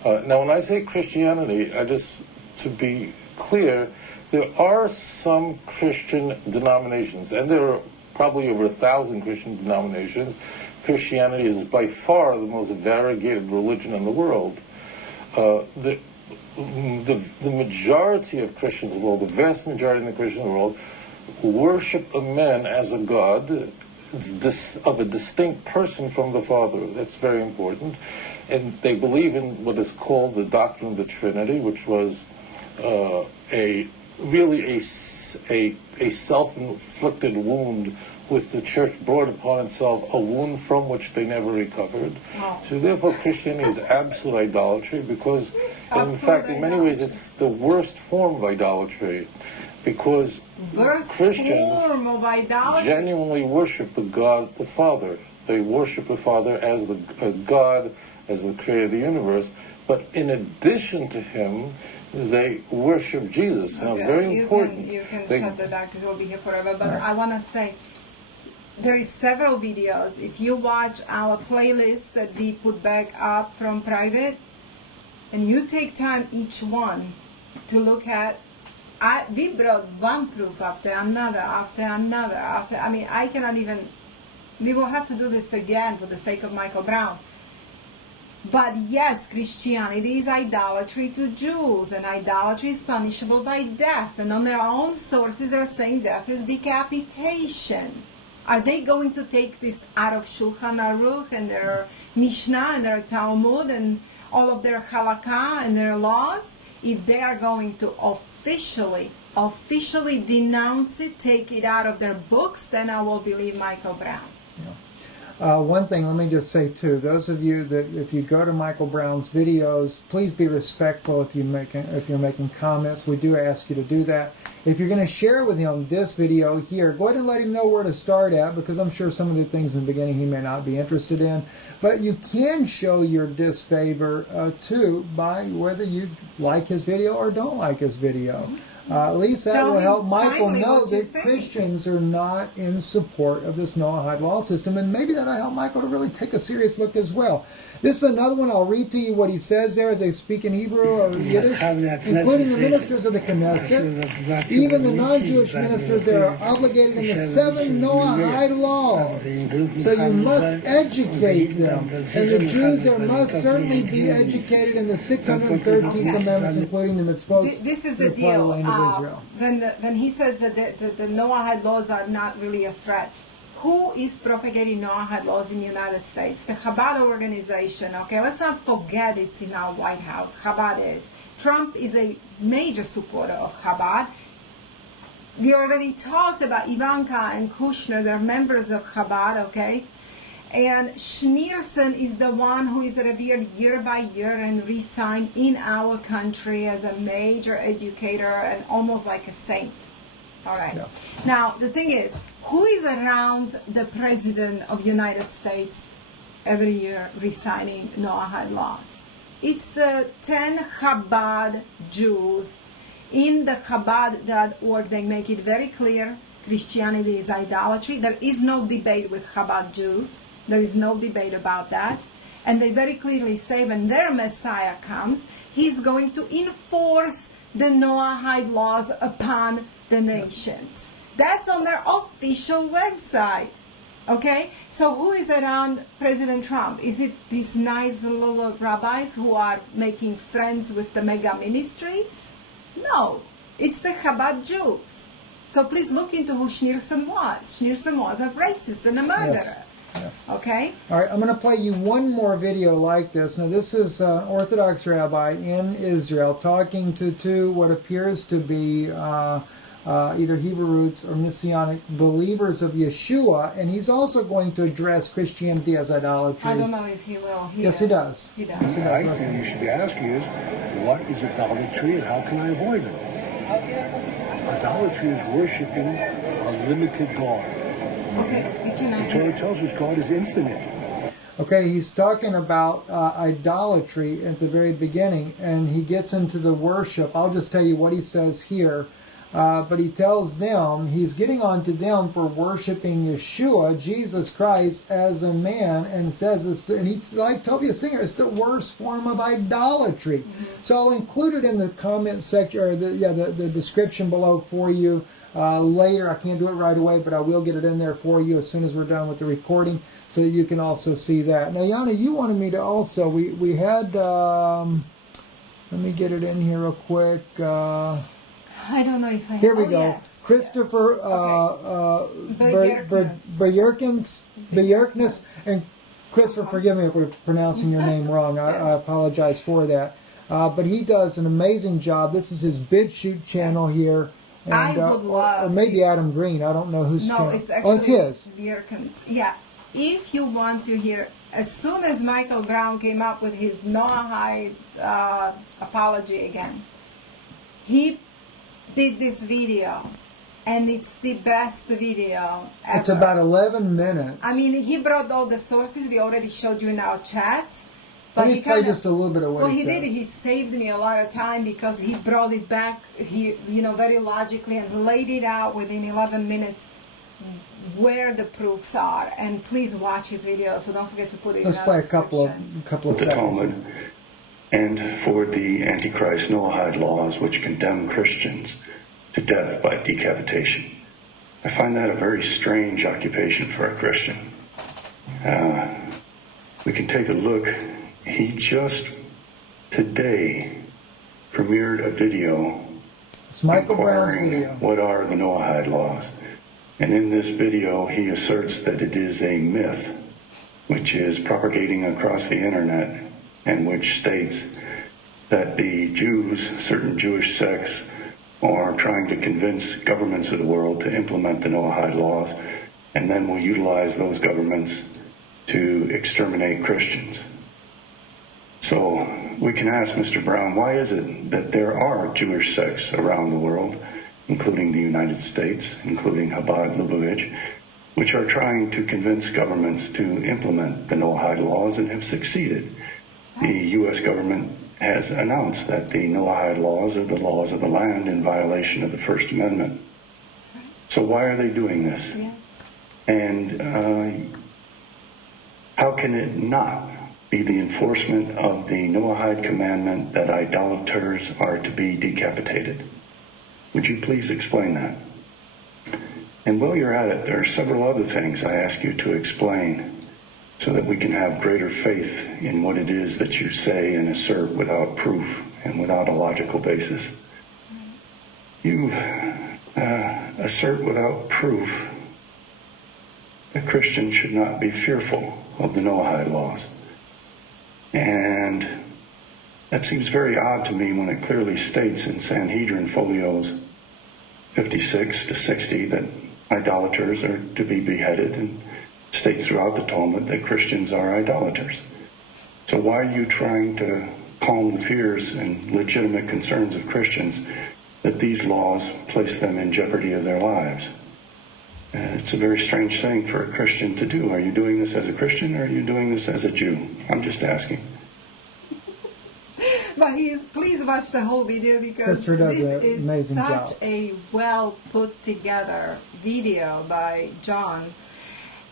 Now, when I say Christianity, to be clear, there are some Christian denominations, and there are probably over 1,000 Christian denominations. Christianity is by far the most variegated religion in the world. The majority of Christians in the world, the vast majority of the Christians in the world, worship a man as a god of a distinct person from the Father. That's very important. And they believe in what is called the doctrine of the Trinity, which was a self-inflicted wound with the church brought upon itself, a wound from which they never recovered. Wow. So therefore Christianity is absolute idolatry because, in fact, in many ways it's the worst form of idolatry because Christians genuinely worship the God, the Father. They worship the Father as the God, as the creator of the universe, but in addition to him, they worship Jesus. Now, it's very important. You can shut the door because we'll be here forever. But I want to say, there is several videos. If you watch our playlist that we put back up from private, and you take time each one to look at, we brought one proof after another, I mean, I cannot even, we will have to do this again for the sake of Michael Brown. But yes, Christianity is idolatry to Jews, and idolatry is punishable by death. And on their own sources, they're saying death is decapitation. Are they going to take this out of Shulchan Aruch and their Mishnah and their Talmud and all of their halakha and their laws? If they are going to officially denounce it, take it out of their books, then I will believe Michael Brown. Yeah. One thing, let me just say too, those of you that if you go to Michael Brown's videos, please be respectful if you're making comments. We do ask you to do that. If you're going to share with him this video here, go ahead and let him know where to start at, because I'm sure some of the things in the beginning he may not be interested in. But you can show your disfavor too by whether you like his video or don't like his video. At least that will help Michael know that Christians are not in support of this Noahide law system, and maybe that'll help Michael to really take a serious look as well. This is another one. I'll read to you what he says there as they speak in Hebrew or Yiddish, including the ministers of the Knesset. Even the non-Jewish ministers, they are obligated in the 7 Noahide laws. So you must educate them. And the Jews, there must certainly be educated in the 613 commandments, including the mitzvot. This is the deal. When he says that the Noahide laws are not really a threat, who is propagating Noahide laws in the United States? The Chabad organization, okay? Let's not forget it's in our White House. Chabad is. Trump is a major supporter of Chabad. we already talked about Ivanka and Kushner. They're members of Chabad, okay? And Schneerson is the one who is revered year by year and re-signed in our country as a major educator and almost like a saint. All right. Yeah. Now, the thing is, who is around the President of the United States every year re-signing Noahide laws? It's the 10 Chabad Jews. In the Chabad.org, they make it very clear Christianity is idolatry. There is no debate with Chabad Jews. There is no debate about that. And they very clearly say when their Messiah comes, he's going to enforce the Noahide laws upon the nations. That's on their official website. Okay? So who is around President Trump? Is it these nice little rabbis who are making friends with the mega ministries? No. It's the Chabad Jews. So please look into who Schneerson was. Schneerson was a racist and a murderer. Yes. Yes. Okay? All right, I'm going to play you one more video like this. Now, this is an Orthodox rabbi in Israel talking to what appears to be either Hebrew roots or Messianic believers of Yeshua, and he's also going to address Christianity as idolatry. I don't know if he will. Yes, he does. He does. The right thing you should be asking is, what is idolatry and how can I avoid it? Idolatry is worshiping a limited God. Okay, we cannot. The Torah tells us God is infinite. Okay, he's talking about idolatry at the very beginning, and he gets into the worship. I'll just tell you what he says here. But he tells them, he's getting on to them for worshiping Yeshua, Jesus Christ, as a man, and says, and he's like Tovia Singer, it's the worst form of idolatry. Mm-hmm. So I'll include it in the comment section, or the description below for you later. I can't do it right away, but I will get it in there for you as soon as we're done with the recording, so you can also see that. Now, Yana, you wanted me to also, we had, let me get it in here real quick. I don't know if I have. Here we go. Yes, Christopher BJERKNES. And Christopher, forgive me if we're pronouncing your name wrong. I apologize for that. But he does an amazing job. This is his BitChute channel here. And, I would love. Or maybe Adam Green. I don't know whose channel. No, it's actually it's his. BJERKNES. Yeah. If you want to hear, as soon as Michael Brown came up with his Noahide apology again, he did this video, and it's the best video ever. It's about 11 minutes. I mean, he brought all the sources we already showed you in our chats. But he played just a little bit of what he says. did. He saved me a lot of time because he brought it back, very logically, and laid it out within 11 minutes where the proofs are. And please watch his video, so don't forget to put it Let's in play our a couple of the seconds. Talmud, and for the Antichrist Noahide laws, which condemn Christians to death by decapitation. I find that a very strange occupation for a Christian. We can take a look. He just today premiered a video It's Michael Brown's inquiring video. what are the Noahide laws. And in this video, he asserts that it is a myth, which is propagating across the internet, and which states that the Jews, certain Jewish sects, are trying to convince governments of the world to implement the Noahide laws, and then will utilize those governments to exterminate Christians. So we can ask Mr. Brown, why is it that there are Jewish sects around the world, including the United States, including Chabad Lubavitch, which are trying to convince governments to implement the Noahide laws and have succeeded? The U.S. government has announced that the Noahide laws are the laws of the land in violation of the First Amendment. That's right. So why are they doing this? Yes. And how can it not be the enforcement of the Noahide commandment that idolaters are to be decapitated? Would you please explain that? And while you're at it, there are several other things I ask you to explain so that we can have greater faith in what it is that you say and assert without proof and without a logical basis. You assert without proof that Christians should not be fearful of the Noahide laws. And that seems very odd to me when it clearly states in Sanhedrin folios 56 to 60 that idolaters are to be beheaded, and states throughout the Talmud that Christians are idolaters. So why are you trying to calm the fears and legitimate concerns of Christians that these laws place them in jeopardy of their lives? It's a very strange thing for a Christian to do. Are you doing this as a Christian, or are you doing this as a Jew? I'm just asking. But please watch the whole video, because this is such a well put together video by John.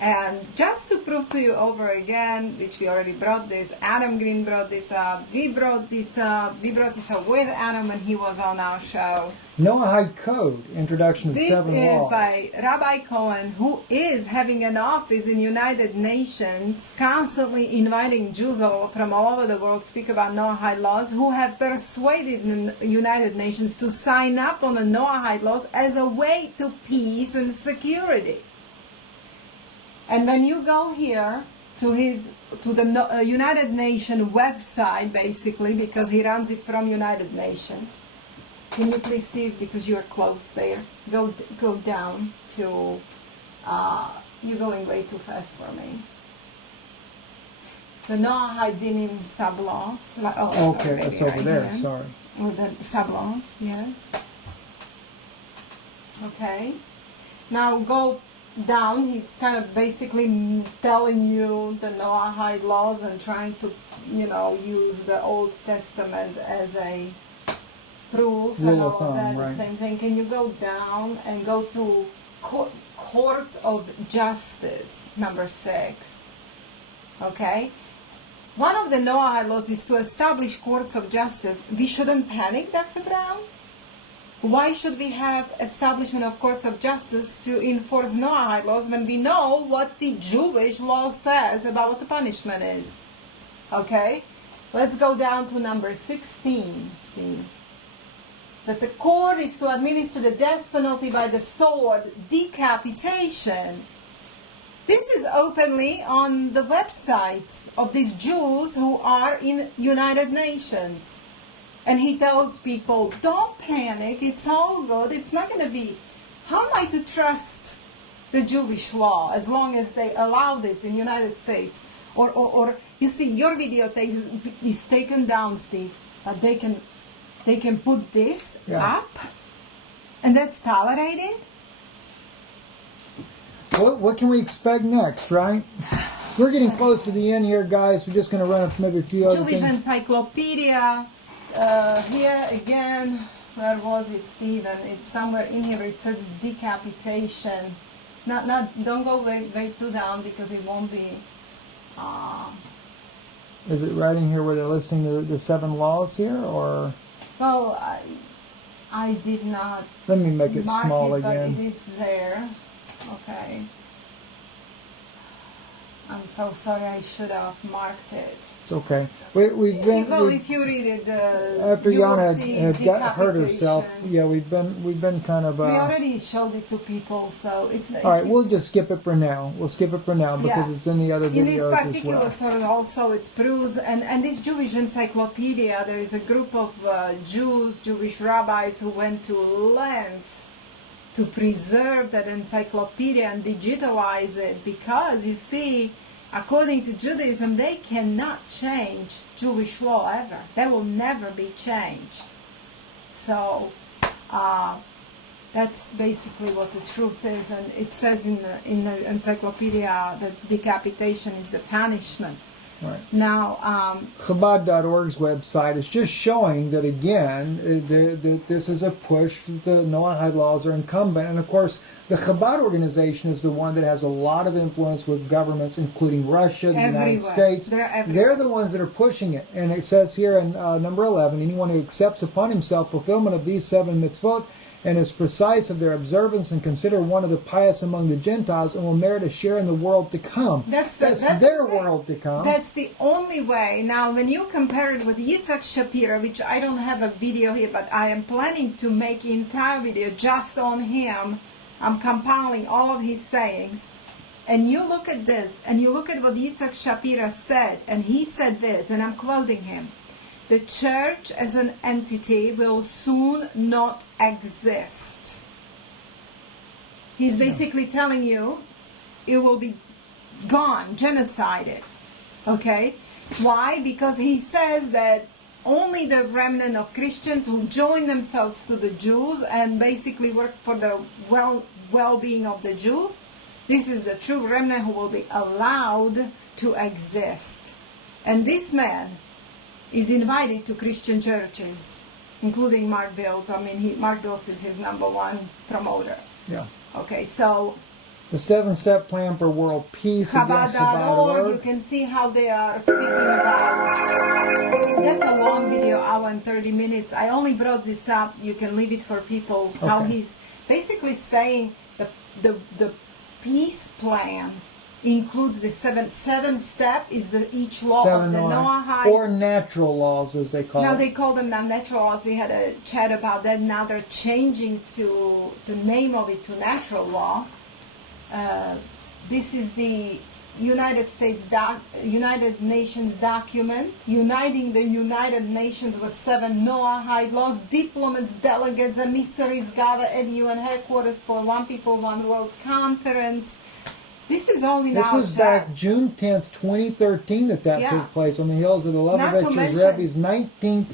And just to prove to you over again, which we already brought this, Adam Green brought this up, we brought this up with Adam when he was on our show. Noahide Code, Introduction to Seven Laws. This is by Rabbi Cohen, who is having an office in United Nations, constantly inviting Jews from all over the world to speak about Noahide laws, who have persuaded the United Nations to sign up on the Noahide laws as a way to peace and security. And when you go here to the United Nations website, basically, because he runs it from United Nations. Can you please, Steve, because you're close there, go down to, you're going way too fast for me. The Noahide DeNoon sub-laws. Okay, it's over there, sorry. Or the sub-laws, yes. Okay. Now go down. He's kind of basically telling you the Noahide laws and trying to, use the Old Testament as a proof and all of that. The same thing. Can you go down and go to courts of justice, number 6? Okay. One of the Noahide laws is to establish courts of justice. We shouldn't panic, Dr. Brown. Why should we have establishment of courts of justice to enforce Noahide laws when we know what the Jewish law says about what the punishment is? Okay? Let's go down to number 16, Steve. That the court is to administer the death penalty by the sword, decapitation. This is openly on the websites of these Jews who are in United Nations. And he tells people, don't panic, it's all good, it's not going to be. How am I to trust the Jewish law as long as they allow this in the United States? Or you see, your video is taken down, Steve, but they can put this up, and that's tolerated? What can we expect next, right? We're getting close to the end here, guys. We're just going to run up maybe a few other Jewish things. Encyclopedia. Here again, where was it, Stephen? It's somewhere in here. It says it's decapitation. Don't go way too down, because it won't be. Is it right in here where they're listing the 7 laws here, or? Well, I did not. Let me make it mark small it, again. But it is there. Okay. I'm so sorry. I should have marked it. It's okay. We've been. If you read it, after Yana had hurt herself, we've been kind of. We already showed it to people, so it's. All right, we'll just skip it for now. We'll skip it for now because it's in the other videos as well. In this particular sort of also it's proves, and this Jewish encyclopedia, there is a group of Jewish rabbis who went to lengths to preserve that encyclopedia and digitalize it, because you see, according to Judaism, they cannot change Jewish law ever. That will never be changed. So that's basically what the truth is, and it says in the encyclopedia that decapitation is the punishment. Right. Now, Chabad.org's website is just showing that, again, that this is a push that the Noahide laws are incumbent. And, of course, the Chabad organization is the one that has a lot of influence with governments, including Russia, the United States. They're the ones that are pushing it. And it says here in number 11, anyone who accepts upon himself fulfillment of these 7 mitzvot and is precise of their observance and consider one of the pious among the Gentiles and will merit a share in the world to come. That's their world to come. That's the only way. Now, when you compare it with Yitzhak Shapira, which I don't have a video here, but I am planning to make an entire video just on him. I'm compiling all of his sayings. And you look at this, and you look at what Yitzhak Shapira said, and he said this, and I'm quoting him. The church as an entity will soon not exist. He's basically telling you it will be gone, genocided. Okay? Why? Because he says that only the remnant of Christians who join themselves to the Jews and basically work for the well-being of the Jews, this is the true remnant who will be allowed to exist. And this man is invited to Christian churches, including Mark Biltz. I mean, Mark Biltz is his #1 promoter. Yeah. Okay, so the 7-step plan for world peace. Chabad.org, you can see how they are speaking about. That's a long video, hour and 30 minutes. I only brought this up. You can leave it for people. How he's basically saying the peace plan includes the seven step is each law of the Noahide, or natural laws as they call it. Now they call them natural laws. We had a chat about that. Now they're changing to the name of it to natural law. This is the United Nations document uniting the United Nations with 7 Noahide laws. Diplomats, delegates, emissaries gather at UN headquarters for One People, One World conference. This is only now. This was back June 10th, 2013 that took place on the hills of the Lubavitcher Rebbe's 19th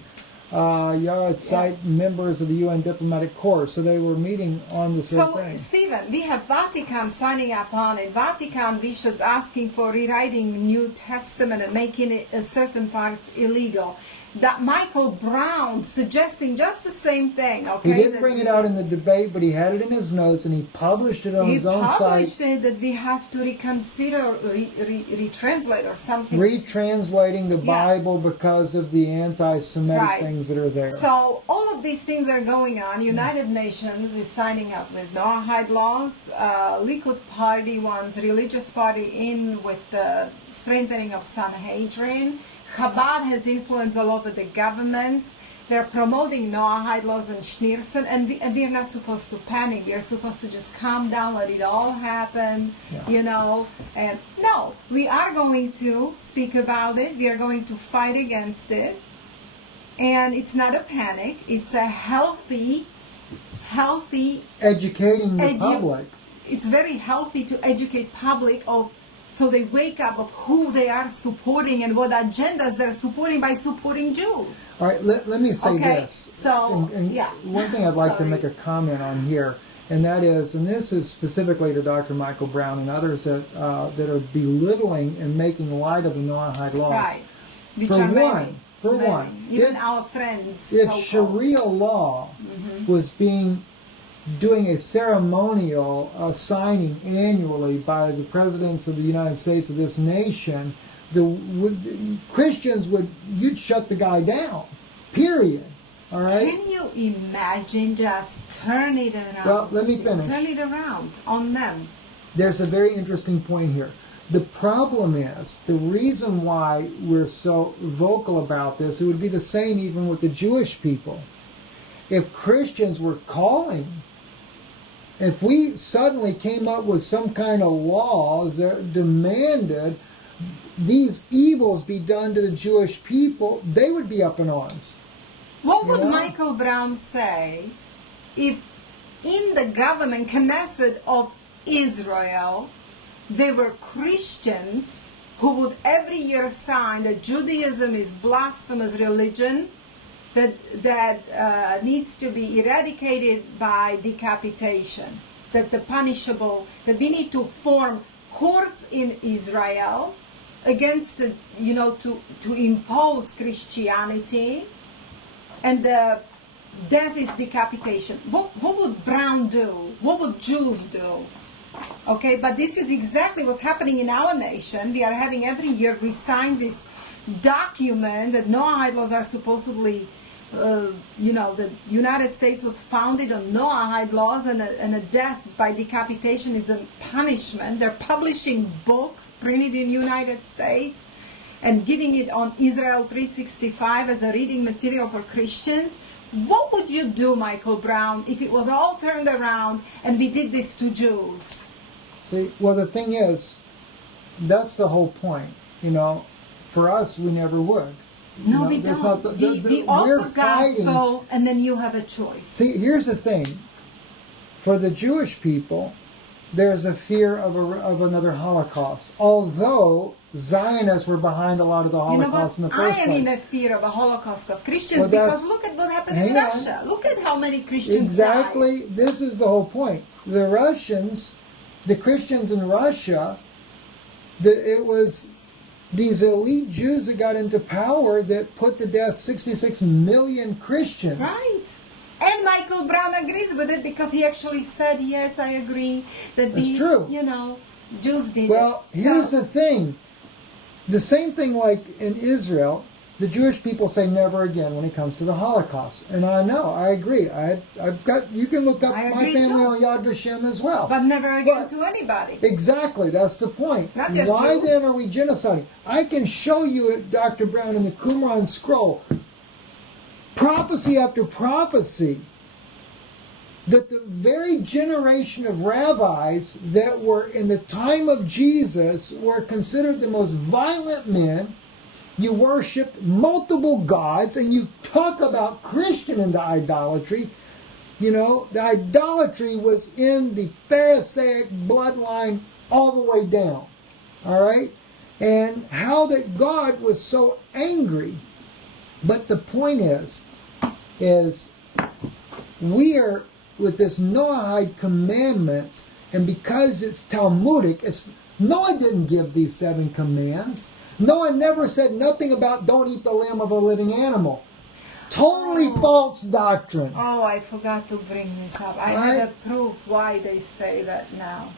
Yard Site members of the UN Diplomatic Corps. So they were meeting on this whole thing. So, Stephen, we have Vatican signing up on it. Vatican bishops asking for rewriting the New Testament and making it certain parts illegal. That Michael Brown suggesting just the same thing. Okay, he didn't bring it out in the debate, but he had it in his notes and he published it on his own site. He published it that we have to reconsider, retranslate or something. Retranslating the Bible because of the anti-Semitic things that are there. So all of these things are going on. United Nations is signing up with Noahide laws. Likud party wants religious party in with the strengthening of Sanhedrin. Chabad has influence all over the governments. They're promoting Noahide laws and Schneerson, and we are not supposed to panic. We are supposed to just calm down, let it all happen, you know. And no, we are going to speak about it. We are going to fight against it. And it's not a panic. It's a healthy educating the public. It's very healthy to educate public of. So they wake up of who they are supporting and what agendas they're supporting by supporting Jews. All right, let me say this. So, one thing I'd like to make a comment on here, and that is, and this is specifically to Dr. Michael Brown and others that are belittling and making light of the Noahide laws. Right. Which For are one, many. Even our friends. If Sharia law was doing a ceremonial signing annually by the presidents of the United States of this nation, Christians you'd shut the guy down, period. All right? Can you imagine just turn it around? Well, let me finish. Turn it around on them. There's a very interesting point here. The problem is, the reason why we're so vocal about this, it would be the same even with the Jewish people. If Christians were calling, if we suddenly came up with some kind of laws that demanded these evils be done to the Jewish people, they would be up in arms. What would Michael Brown say if in the government, Knesset of Israel, there were Christians who would every year sign that Judaism is blasphemous religion, that needs to be eradicated by decapitation, that the punishable, that we need to form courts in Israel against, to impose Christianity, and the death is decapitation. What would Brown do? What would Jews do? Okay, but this is exactly what's happening in our nation. We are having every year, we sign this document that Noahide laws are supposedly, the United States was founded on Noahide laws, and a death by decapitation is a punishment. They're publishing books printed in the United States and giving it on Israel 365 as a reading material for Christians. What would you do, Michael Brown, if it was all turned around and we did this to Jews? See, well, the thing is, that's the whole point. For us, we never would. No, we don't. We offer gospel, and then you have a choice. See, here's the thing. For the Jewish people, there's a fear of another Holocaust. Although Zionists were behind a lot of the Holocaust in the first place. I am in a fear of a Holocaust of Christians because look at what happened in Russia. Look at how many Christians died. This is the whole point. The Russians, the Christians in Russia, it was these elite Jews that got into power that put to death 66 million Christians. Right. And Michael Brown agrees with it because he actually said, yes, I agree that That's true. Jews did it. Well, here's the thing. The same thing like in Israel, the Jewish people say never again when it comes to the Holocaust. And I know, I agree. You can look up my family on Yad Vashem as well. But never again to anybody. Exactly, that's the point. Not just Why Jews. then are we genociding? I can show you, Dr. Brown, in the Qumran scroll, prophecy after prophecy, that the very generation of rabbis that were in the time of Jesus were considered the most violent men. You worshipped multiple gods, and you talk about Christian into idolatry. The idolatry was in the Pharisaic bloodline all the way down. All right? And how that God was so angry. But the point is we are with this Noahide commandments, and because it's Talmudic, Noah didn't give these 7 commands. Noah never said nothing about don't eat the limb of a living animal. Totally false doctrine. Oh, I forgot to bring this up. I had a proof why they say that now.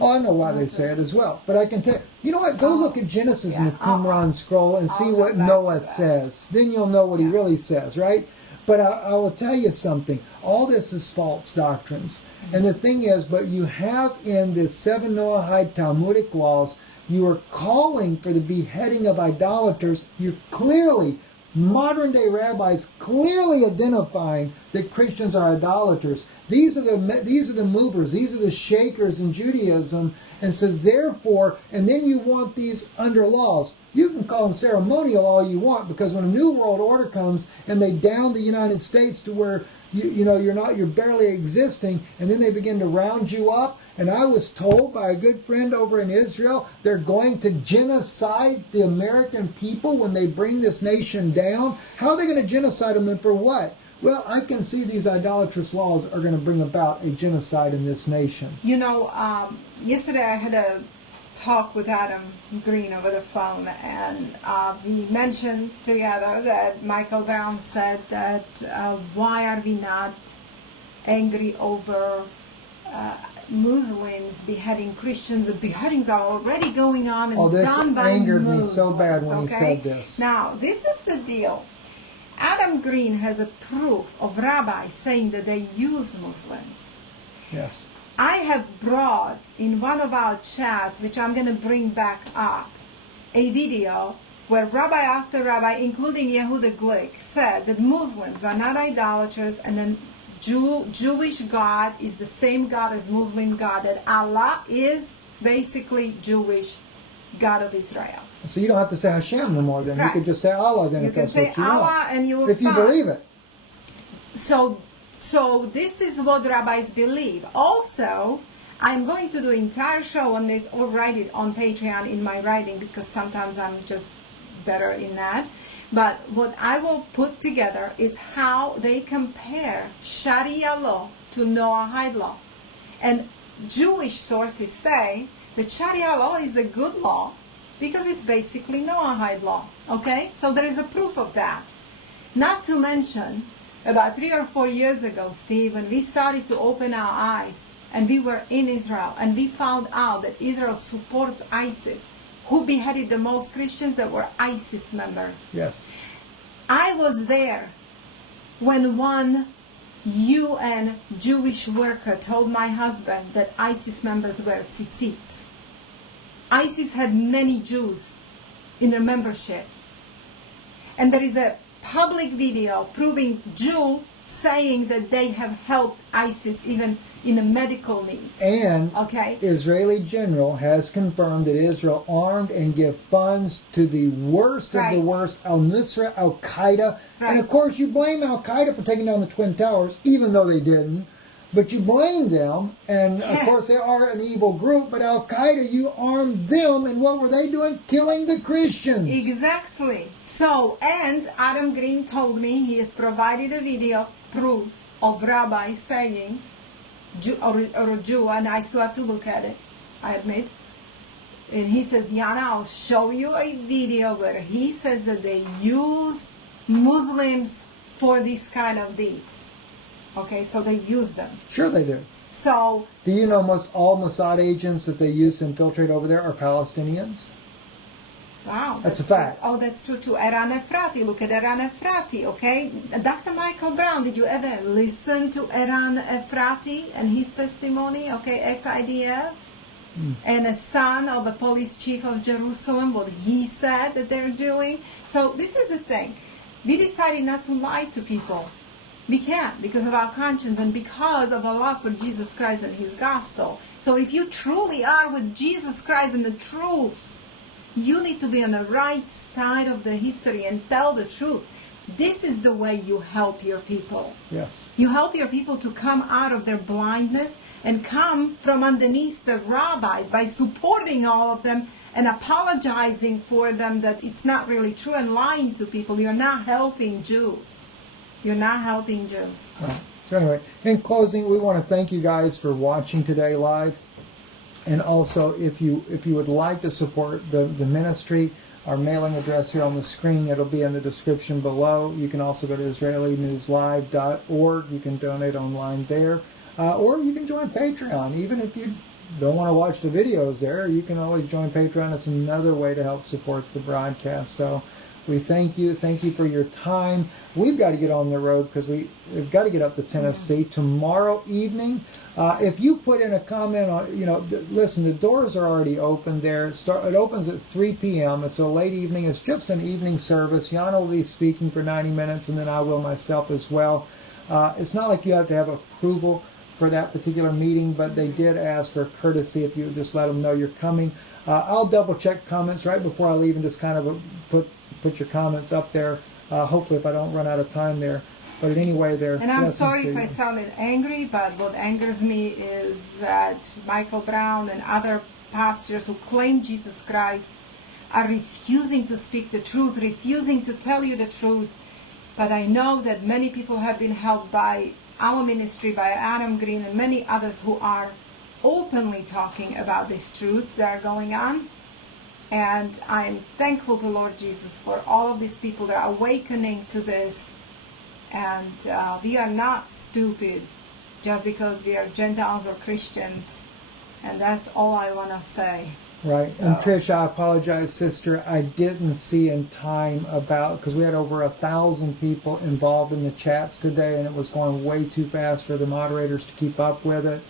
Oh, I know why they say it as well. But I can tell you. You know what? Go look at Genesis in the Qumran scroll and see what Noah says. Then you'll know what he really says, right? But I will tell you something. All this is false doctrines. And the thing is, but you have in the 7 Noahide Talmudic laws, you are calling for the beheading of idolaters. You're clearly, modern day rabbis clearly identifying that Christians are idolaters. These are the movers. These are the shakers in Judaism. And so therefore, and then you want these under laws. You can call them ceremonial all you want, because when a new world order comes and they down the United States to where you're barely existing, and then they begin to round you up. And I was told by a good friend over in Israel, they're going to genocide the American people when they bring this nation down. How are they going to genocide them, and for what? Well, I can see these idolatrous laws are going to bring about a genocide in this nation. Yesterday I had a talk with Adam Green over the phone, and we mentioned together that Michael Brown said that why are we not angry over Muslims beheading Christians? The beheadings are already going on, and it's done by Muslims. This angered me so bad when he said this. Now, this is the deal. Adam Green has a proof of rabbis saying that they use Muslims. Yes. I have brought in one of our chats, which I'm going to bring back up, a video where rabbi after rabbi, including Yehuda Glick, said that Muslims are not idolaters, and then Jewish God is the same God as Muslim God, that Allah is basically Jewish God of Israel. So you don't have to say Hashem no more then. Right. You could just say Allah then, if that's what you want. You can say Allah and you will if you believe it. So this is what rabbis believe. Also, I'm going to do an entire show on this, or write it on Patreon in my writing, because sometimes I'm just better in that. But what I will put together is how they compare Sharia law to Noahide law. And Jewish sources say that Sharia law is a good law because it's basically Noahide law. Okay? So there is a proof of that. Not to mention, about 3 or 4 years ago, Steve, when we started to open our eyes, and we were in Israel, and we found out that Israel supports ISIS. Who beheaded the most Christians? That were ISIS members. Yes. I was there when one UN Jewish worker told my husband that ISIS members were tzitzits. ISIS had many Jews in their membership. And there is a public video proving Jew saying that they have helped ISIS even in the medical needs. And Israeli general has confirmed that Israel armed and give funds to the worst of the worst, Al-Nusra, Al-Qaeda. And of course you blame Al-Qaeda for taking down the Twin Towers, even though they didn't. But you blame them, and of Yes. course they are an evil group, but Al-Qaeda, you armed them, and what were they doing? Killing the Christians. Exactly. So, and Adam Green told me he has provided a video proof of rabbi saying, or a Jew, and I still have to look at it, I admit. And he says, Yana, I'll show you a video where he says that they use Muslims for these kind of deeds. Okay, so they use them. Sure they do. So, Do you know most all Mossad agents that they use to infiltrate over there are Palestinians? wow. That's a fact. True. Oh, that's true too. Eran Efrati, look at Eran Efrati, okay? Dr. Michael Brown, did you ever listen to Eran Efrati and his testimony, okay, ex-IDF? And a son of a police chief of Jerusalem, what he said that they're doing. So this is the thing. We decided not to lie to people. We can't, because of our conscience and because of our love for Jesus Christ and His gospel. So if you truly are with Jesus Christ and the truth, you need to be on the right side of the history and tell the truth. This is the way you help your people. Yes. You help your people to come out of their blindness and come from underneath the rabbis by supporting all of them and apologizing for them that it's not really true and lying to people. You're not helping Jews. You're not helping Jews. Right. So anyway, in closing, we want to thank you guys for watching today live. And also, if you would like to support the ministry, our mailing address here on the screen, it'll be in the description below. You can also go to IsraeliNewsLive.org. You can donate online there. Or you can join Patreon. Even if you don't want to watch the videos there, you can always join Patreon. It's another way to help support the broadcast. So we thank you. Thank you for your time. We've got to get on the road because we've got to get up to Tennessee tomorrow evening. If you put in a comment on, listen, the doors are already open there. It opens at 3 p.m. It's a late evening. It's just an evening service. Yana will be speaking for 90 minutes, and then I will myself as well. It's not like you have to have approval for that particular meeting, but they did ask for courtesy if you just let them know you're coming. I'll double check comments right before I leave and just kind of put your comments up there. Hopefully, if I don't run out of time there. But anyway, there. And I'm sorry if I sounded angry, but what angers me is that Michael Brown and other pastors who claim Jesus Christ are refusing to speak the truth, refusing to tell you the truth. But I know that many people have been helped by our ministry, by Adam Green and many others who are openly talking about these truths that are going on. And I'm thankful to Lord Jesus for all of these people that are awakening to this. And we are not stupid just because we are Gentiles or Christians. And that's all I want to say. Right. So. And Trish, I apologize, sister. I didn't see in time because we had over 1,000 people involved in the chats today, and it was going way too fast for the moderators to keep up with it.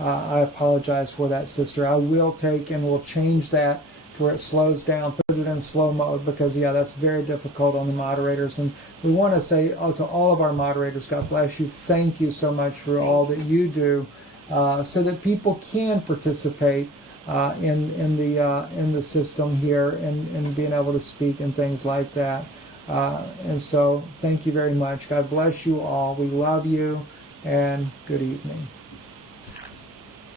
I apologize for that, sister. I will take and we'll change that to where it slows down, put it in slow mode, because, that's very difficult on the moderators. And we want to say also all of our moderators, God bless you. Thank you so much for all that you do so that people can participate in the system here and being able to speak and things like that. And so thank you very much. God bless you all. We love you, and good evening.